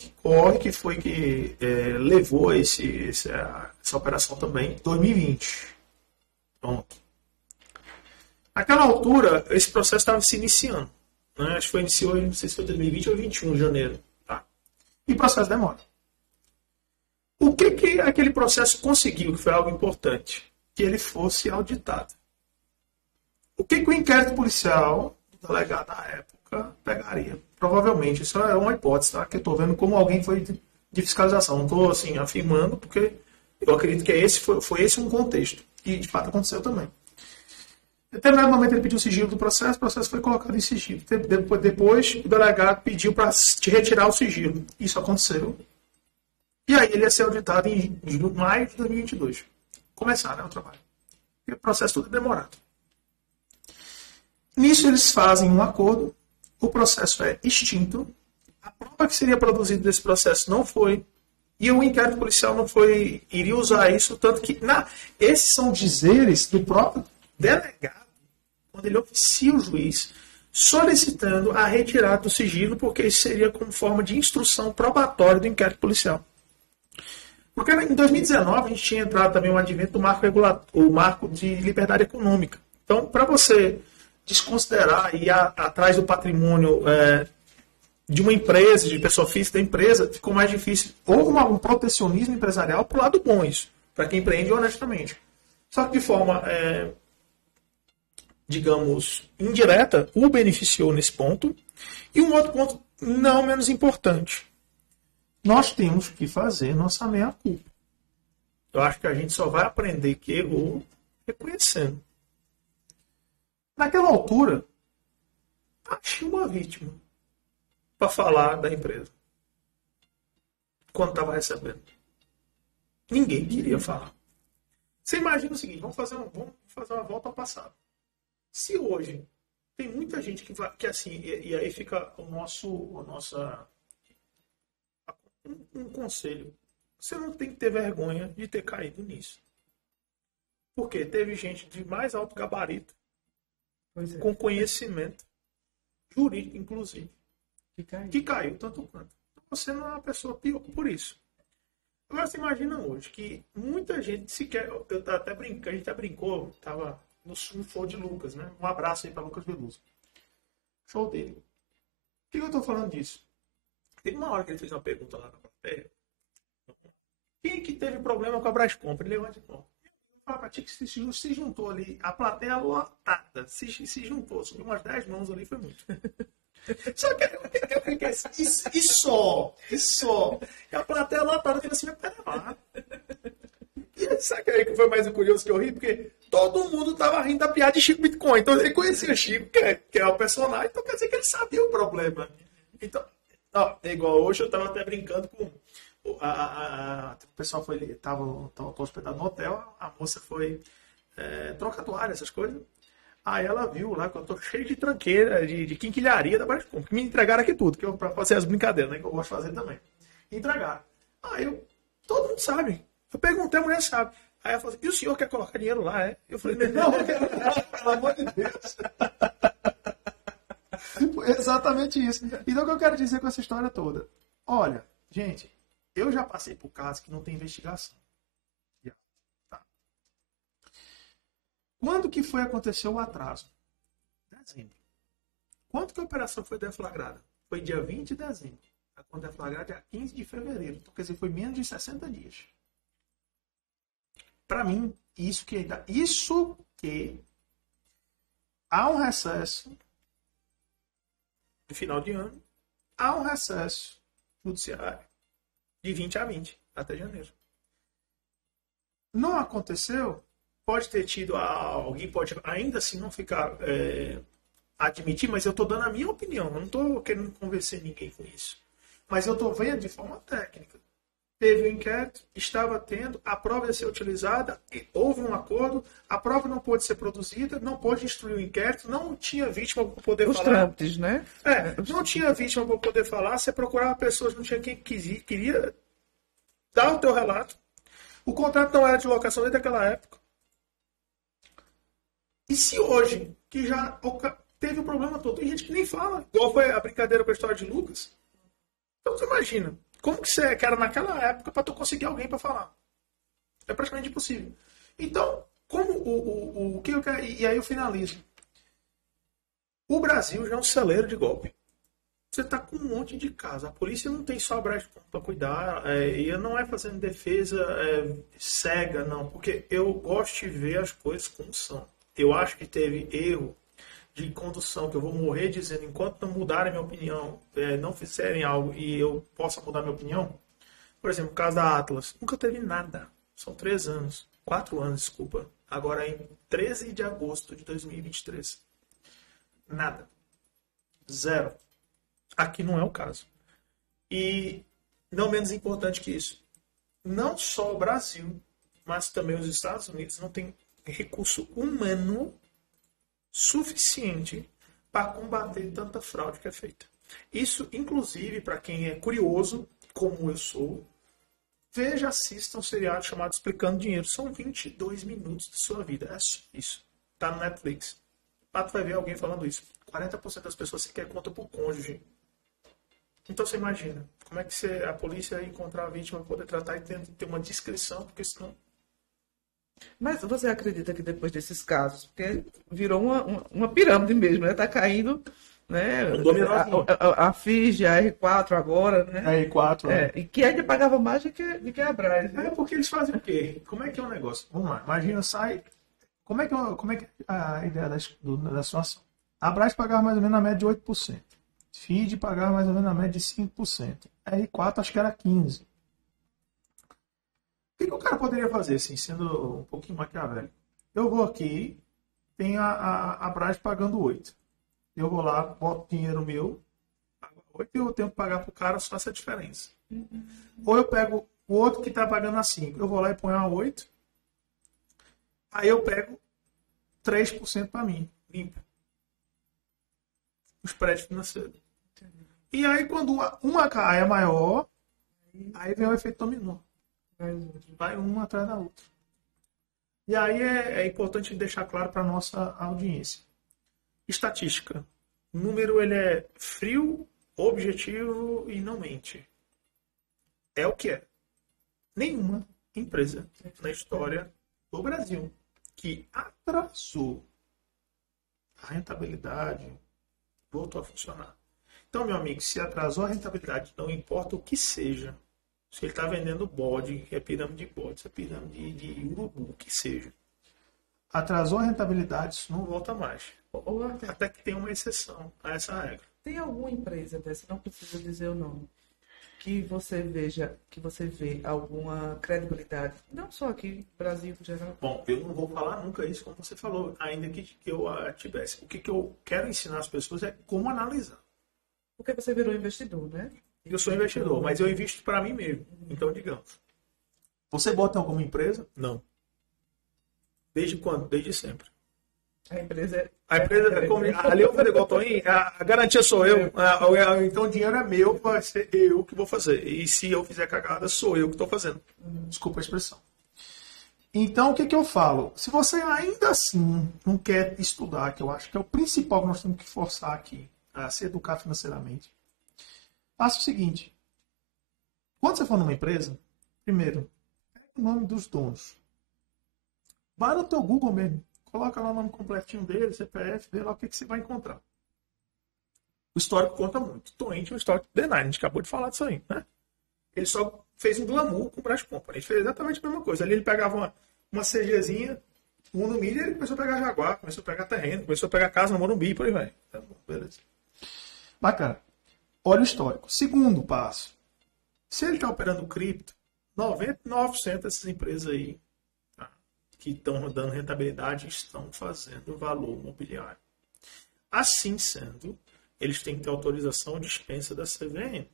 que foi que levou essa operação também em 2020. Pronto. Naquela altura, esse processo estava se iniciando. Né? Acho que iniciou, não sei se foi 2020 ou 2021, janeiro. Tá? E o processo demora. O que aquele processo conseguiu, que foi algo importante? Que ele fosse auditado. O que o inquérito policial, o delegado da época, pegaria? Provavelmente, isso é uma hipótese, tá? Que eu estou vendo como alguém foi de fiscalização. Não estou assim, afirmando, porque eu acredito que foi esse um contexto. E de fato aconteceu também. Em determinado momento ele pediu o sigilo do processo, o processo foi colocado em sigilo. Depois o delegado pediu para te retirar o sigilo. Isso aconteceu. E aí ele ia ser auditado em maio de 2022. Começaram o trabalho. E o processo tudo é demorado. Nisso eles fazem um acordo, o processo é extinto, a prova que seria produzida desse processo não foi, e o inquérito policial não foi, iria usar isso, tanto que esses são dizeres do próprio delegado, quando ele oficia o juiz, solicitando a retirada do sigilo, porque isso seria como forma de instrução probatória do inquérito policial. Porque em 2019 a gente tinha entrado também o advento do marco de liberdade econômica. Então, para você desconsiderar e ir atrás do patrimônio de uma empresa, de pessoa física da empresa, ficou mais difícil. Houve um protecionismo empresarial para o lado bom isso, para quem empreende honestamente. Só que de forma, digamos, indireta, o beneficiou nesse ponto. E um outro ponto não menos importante. Nós temos que fazer nossa meia-culpa. Eu acho que a gente só vai aprender que errou reconhecendo. Naquela altura, achei uma vítima para falar da empresa. Quando estava recebendo. Ninguém queria falar. Você imagina o seguinte, vamos fazer uma volta ao passado. Se hoje tem muita gente que assim, e aí fica um conselho. Você não tem que ter vergonha de ter caído nisso. Porque teve gente de mais alto gabarito, com conhecimento jurídico, inclusive, que caiu tanto quanto. Você não é uma pessoa pior por isso. Agora você imagina hoje que muita gente sequer. Eu até brinquei, a gente até brincou, estava no show de Lucas, né? Um abraço aí para Lucas Veloso. Show dele. Por que eu estou falando disso? Teve uma hora que ele fez uma pergunta lá na plateia. Quem que teve problema com a Brascom? Ele levanta de mão. Fala pra ti que se juntou ali, a plateia lotada, se juntou, subiu umas 10 mãos ali, foi muito. Só que eu fiquei assim, e só. E a plateia lotada, eu falei assim, mas pera lá. E sabe que foi mais curioso que eu ri? Porque todo mundo tava rindo da piada de Chico Bitcoin. Então ele conhecia Chico, que é o personagem, então quer dizer que ele sabia o problema. Então, ó, é igual hoje eu tava até brincando com o pessoal tava hospedado no hotel, a moça foi trocar toalha, essas coisas. Aí ela viu lá que eu tô cheio de tranqueira, de quinquilharia da Brascom, que me entregaram aqui tudo, que eu pra fazer as brincadeiras, né? Que eu gosto de fazer também. Entregaram. Aí todo mundo sabe. Eu perguntei, a mulher sabe. Aí ela falou assim, e o senhor quer colocar dinheiro lá, é? Eu falei, não, não quero não, pelo amor de Deus. Foi exatamente isso. Então o que eu quero dizer com essa história toda? Olha, gente, eu já passei por casos que não tem investigação. Tá. Quando que foi acontecer o atraso? Dezembro. Quando que a operação foi deflagrada? Foi dia 20 de dezembro. Quando deflagrada, dia 15 de fevereiro. Então, quer dizer, foi menos de 60 dias. Para mim, isso que há um recesso de final de ano, há um recesso judiciário de 20 a 20, até janeiro. Não aconteceu, pode ter tido, alguém pode ainda assim não ficar admitir, mas eu estou dando a minha opinião, eu não estou querendo convencer ninguém com isso. Mas eu estou vendo de forma técnica. Teve um inquérito, estava tendo, a prova ia ser utilizada, houve um acordo, a prova não pôde ser produzida, não pôde instruir o inquérito, não tinha vítima para poder falar. Os trâmites, né? Não tinha vítima para poder falar, você procurava pessoas, não tinha quem queria dar o teu relato. O contrato não era de locação desde aquela época. E se hoje, que já teve o problema todo, tem gente que nem fala, igual foi a brincadeira com a história de Lucas. Então você imagina, como que você era naquela época para tu conseguir alguém para falar? É praticamente impossível. Então, como o que eu quero, e aí eu finalizo. O Brasil já é um celeiro de golpe. Você está com um monte de casos. A polícia não tem só abraço para cuidar, e não é fazendo defesa cega, não. Porque eu gosto de ver as coisas como são. Eu acho que teve erro de condução, que eu vou morrer dizendo, enquanto não mudarem minha opinião, não fizerem algo e eu possa mudar minha opinião. Por exemplo, o caso da Atlas. Nunca teve nada. São 3 anos. 4 anos, desculpa. Agora em 13 de agosto de 2023. Nada. Zero. Aqui não é o caso. E não menos importante que isso, não só o Brasil, mas também os Estados Unidos não têm recurso humano suficiente para combater tanta fraude que é feita. Isso, inclusive, para quem é curioso, como eu sou, veja, assista um seriado chamado Explicando Dinheiro. São 22 minutos de sua vida. É só isso. Tá no Netflix. Lá tu vai ver alguém falando isso. 40% das pessoas sequer contam por cônjuge. Então você imagina, como é que a polícia ia encontrar a vítima para poder tratar e ter uma descrição, porque senão... Mas você acredita que depois desses casos, porque virou uma pirâmide mesmo, né? Tá caindo, né? A FIG, a R4 agora, né? A R4, e que ainda pagava mais do que a Brás. Né? Porque eles fazem o quê? Como é que é o negócio? Vamos lá, imagina, sai... Como é que a ideia da situação? A Brás pagava mais ou menos na média de 8%. FID pagava mais ou menos na média de 5%. R4 acho que era 15%. O que o cara poderia fazer, assim, sendo um pouquinho maquiavélico? Eu vou aqui, tem a Brás pagando 8%. Eu vou lá, boto dinheiro meu, pago 8% e eu tenho que pagar pro cara só essa diferença. Ou eu pego o outro que está pagando a 5%. Eu vou lá e ponho a 8%. Aí eu pego 3% para mim, limpo. O spread financeiro. E aí, quando uma cai é maior, aí vem o efeito dominó. Vai uma atrás da outra. E aí é importante deixar claro para a nossa audiência. Estatística. O número ele é frio, objetivo e não mente. É o que é. Nenhuma empresa na história do Brasil que atrasou a rentabilidade voltou a funcionar. Então, meu amigo, se atrasou a rentabilidade, não importa o que seja, se ele está vendendo bode, é pirâmide de bode, é pirâmide de urubu, o que seja, atrasou a rentabilidade, isso não volta mais. Até que tem uma exceção a essa regra. Tem alguma empresa dessa, não precisa dizer o nome, que você vê alguma credibilidade, não só aqui no Brasil, em geral? Bom, eu não vou falar nunca isso, como você falou, ainda que eu tivesse. O que eu quero ensinar as pessoas é como analisar. Porque você virou investidor, né? Eu sou investidor, mas eu invisto para mim mesmo. Então, digamos, você bota em alguma empresa? Não. Desde quando? Desde sempre. A empresa ali eu falei igual Toninho, a garantia sou eu. Então o dinheiro é meu, vai ser eu que vou fazer. E se eu fizer cagada, sou eu que estou fazendo. Desculpa a expressão. Então o que eu falo? Se você ainda assim não quer estudar, que eu acho que é o principal que nós temos que forçar aqui, a se educar financeiramente, faça o seguinte. Quando você for numa empresa, primeiro, pega o nome dos donos. Vai no teu Google mesmo. Coloca lá o nome completinho dele, CPF, vê lá o que você vai encontrar. O histórico conta muito. Torrent é um histórico de Denari, a gente acabou de falar disso aí, né? Ele só fez um glamour com o Brás Company. Ele fez exatamente a mesma coisa. Ali ele pegava uma CGzinha, um no milho, e ele começou a pegar Jaguar, começou a pegar terreno, começou a pegar casa no Morumbi, por aí vai. Tá bom, beleza. Bacana. Olha o histórico. Segundo passo. Se ele está operando cripto, 99% dessas empresas aí que estão dando rentabilidade estão fazendo valor imobiliário. Assim sendo, eles têm que ter autorização de dispensa da CVM.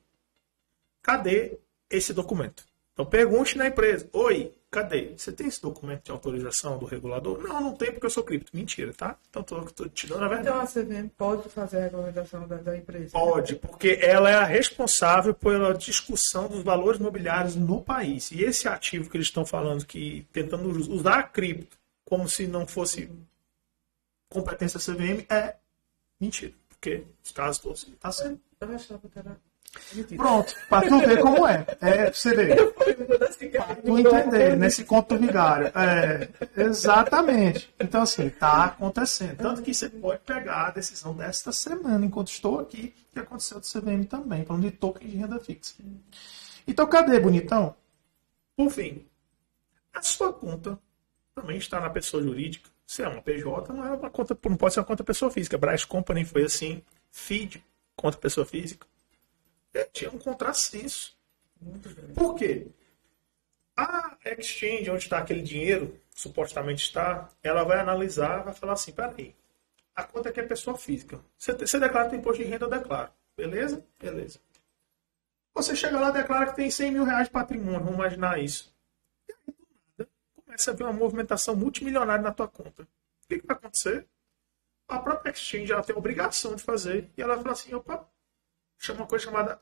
Cadê esse documento? Então pergunte na empresa: oi, cadê? Você tem esse documento de autorização do regulador? Não, não tem porque eu sou cripto. Mentira, tá? Então estou te dando a verdade. Então a CVM pode fazer a regulamentação da empresa? Pode, porque ela é a responsável pela discussão dos valores imobiliários no país. E esse ativo que eles estão falando, que tentando usar a cripto como se não fosse competência da CVM, é mentira. Porque os casos todos estão sendo. Eu achava que era... Pronto, para tu ver como é. Você vê. Para tu entender, nesse conto vigário. Exatamente. Então, assim, está acontecendo. Tanto que você pode pegar a decisão desta semana, enquanto estou aqui, que aconteceu do CVM também, falando de token de renda fixa. Então, cadê, bonitão? Por fim, a sua conta também está na pessoa jurídica. Se é uma PJ, não é uma conta, não pode ser uma conta pessoa física. Brás Company foi assim, FID, conta pessoa física. Tinha um contrassenso. Por quê? A exchange, onde está aquele dinheiro, supostamente está, ela vai analisar, vai falar assim: peraí, a conta aqui é pessoa física. Você declara que tem imposto de renda, eu declaro. Beleza? Beleza. Você chega lá e declara que tem 100 mil reais de patrimônio, vamos imaginar isso. E aí, do nada, começa a ver uma movimentação multimilionária na tua conta. O que vai acontecer? A própria exchange ela tem a obrigação de fazer. E ela vai falar assim: opa, chama uma coisa chamada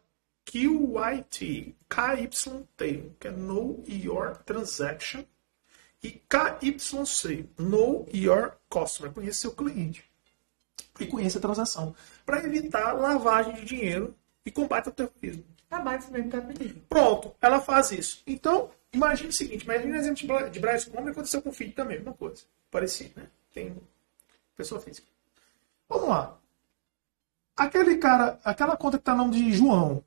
QYT, KYT, que é Know Your Transaction, e KYC, Know Your Customer, conheça seu cliente e conheça a transação, para evitar lavagem de dinheiro e combate ao terrorismo. Tá mais mesmo que tá pedindo. Pronto, ela faz isso. Então, imagine o seguinte, imagine o exemplo de Brás Company, aconteceu com o filho também, uma coisa, parecido, né? Tem pessoa física. Vamos lá. Aquele cara, aquela conta que está no nome de João.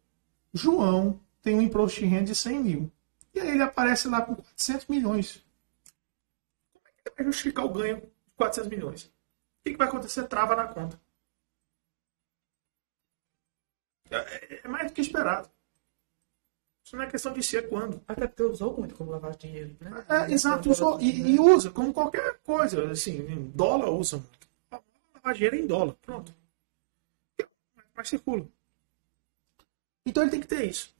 João tem um imposto de renda de 100 mil. E aí ele aparece lá com 400 milhões. Como é que ele vai justificar o ganho de 400 milhões? O que vai acontecer? Trava na conta. É mais do que esperado. Isso não é questão de ser quando. Até porque usou muito como lavar dinheiro, né? Exato. Usou, e usa como qualquer coisa. Assim, em dólar usa muito. Lavar dinheiro é em dólar. Pronto. Mas circula. Então ele tem que ter isso.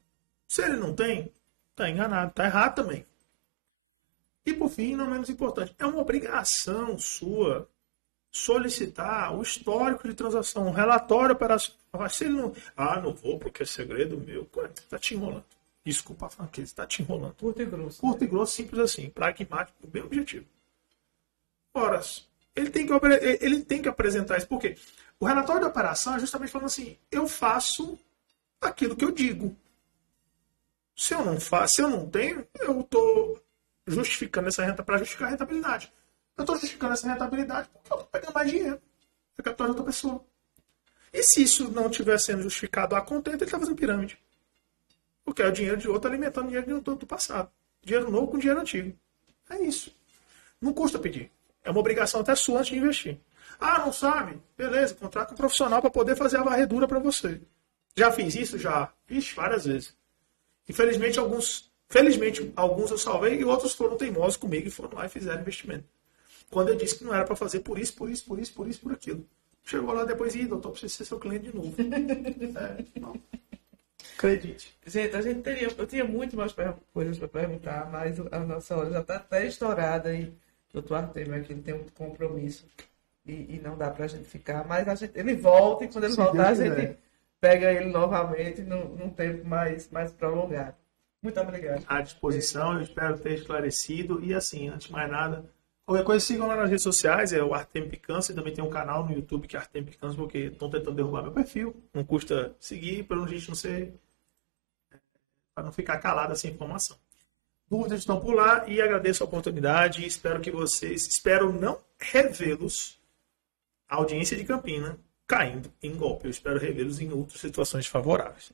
Se ele não tem, está enganado, está errado também. E por fim, não menos importante, é uma obrigação sua solicitar o histórico de transação, um relatório operacional. Se ele não... não vou porque é segredo meu. Está te enrolando. Desculpa a franqueza, está te enrolando. Curto e grosso. Curto e grosso, simples assim. Pragmático, bem objetivo. Ora, ele tem que apresentar isso. Por quê? O relatório de operação é justamente falando assim: eu faço aquilo que eu digo. Se eu não faço, se eu não tenho, eu estou justificando essa renta para justificar a rentabilidade. Eu estou justificando essa rentabilidade porque eu estou pegando mais dinheiro. É capital de outra pessoa. E se isso não estiver sendo justificado a contento, ele está fazendo pirâmide. Porque é o dinheiro de outro alimentando o dinheiro do passado. Dinheiro novo com dinheiro antigo. É isso. Não custa pedir. É uma obrigação até sua antes de investir. Não sabe? Beleza, contrata um profissional para poder fazer a varredura para você. Já fiz isso? Já. Vixe, várias vezes. Infelizmente, alguns eu salvei e outros foram teimosos comigo e foram lá e fizeram investimento. Quando eu disse que não era para fazer por isso, por aquilo. Chegou lá depois e doutor, preciso ser seu cliente de novo. Não. Acredite. Gente, eu tinha muito mais coisas para perguntar, mas a nossa hora já está até estourada e o doutor Artemio aqui tem um compromisso e não dá para a gente ficar. Mas ele volta e quando ele voltar a gente pega ele novamente num tempo mais prolongado. Muito obrigado. À disposição, eu espero ter esclarecido. E assim, antes de mais nada, qualquer coisa sigam lá nas redes sociais, é o Artemio Picância, também tem um canal no YouTube que é Artemio Picância, porque estão tentando derrubar meu perfil. Não custa seguir, para a gente não ser... para não ficar calado essa informação. Dúvidas estão por lá e agradeço a oportunidade e espero não revê-los, a audiência de Campina, caindo em golpe. Eu espero revê-los em outras situações favoráveis.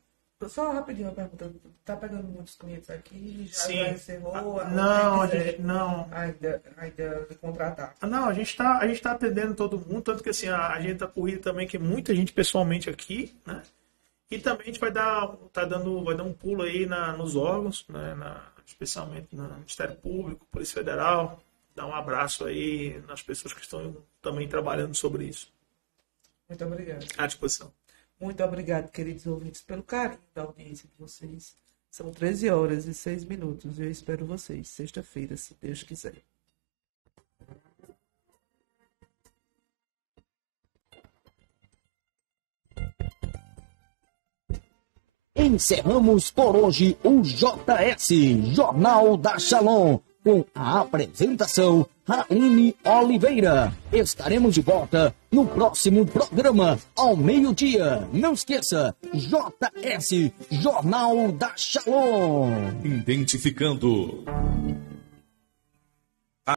Só rapidinho uma pergunta. Tá pegando muitos clientes aqui? Já encerrou? Não, a gente não. Ainda de contratar. Não, a gente tá atendendo todo mundo, tanto que assim, a gente tá corrida também, que muita gente pessoalmente aqui, né? E também a gente vai dar um pulo aí nos órgãos, né? Especialmente no Ministério Público, Polícia Federal, dar um abraço aí nas pessoas que estão também trabalhando sobre isso. Muito obrigado. À disposição. Muito obrigado, queridos ouvintes, pelo carinho da audiência de vocês. São 13h06. Eu espero vocês sexta-feira, se Deus quiser. Encerramos por hoje o JS, Jornal da Shalom, com a apresentação Aline Oliveira. Estaremos de volta no próximo programa, ao meio-dia. Não esqueça, JS, Jornal da Shalom. Identificando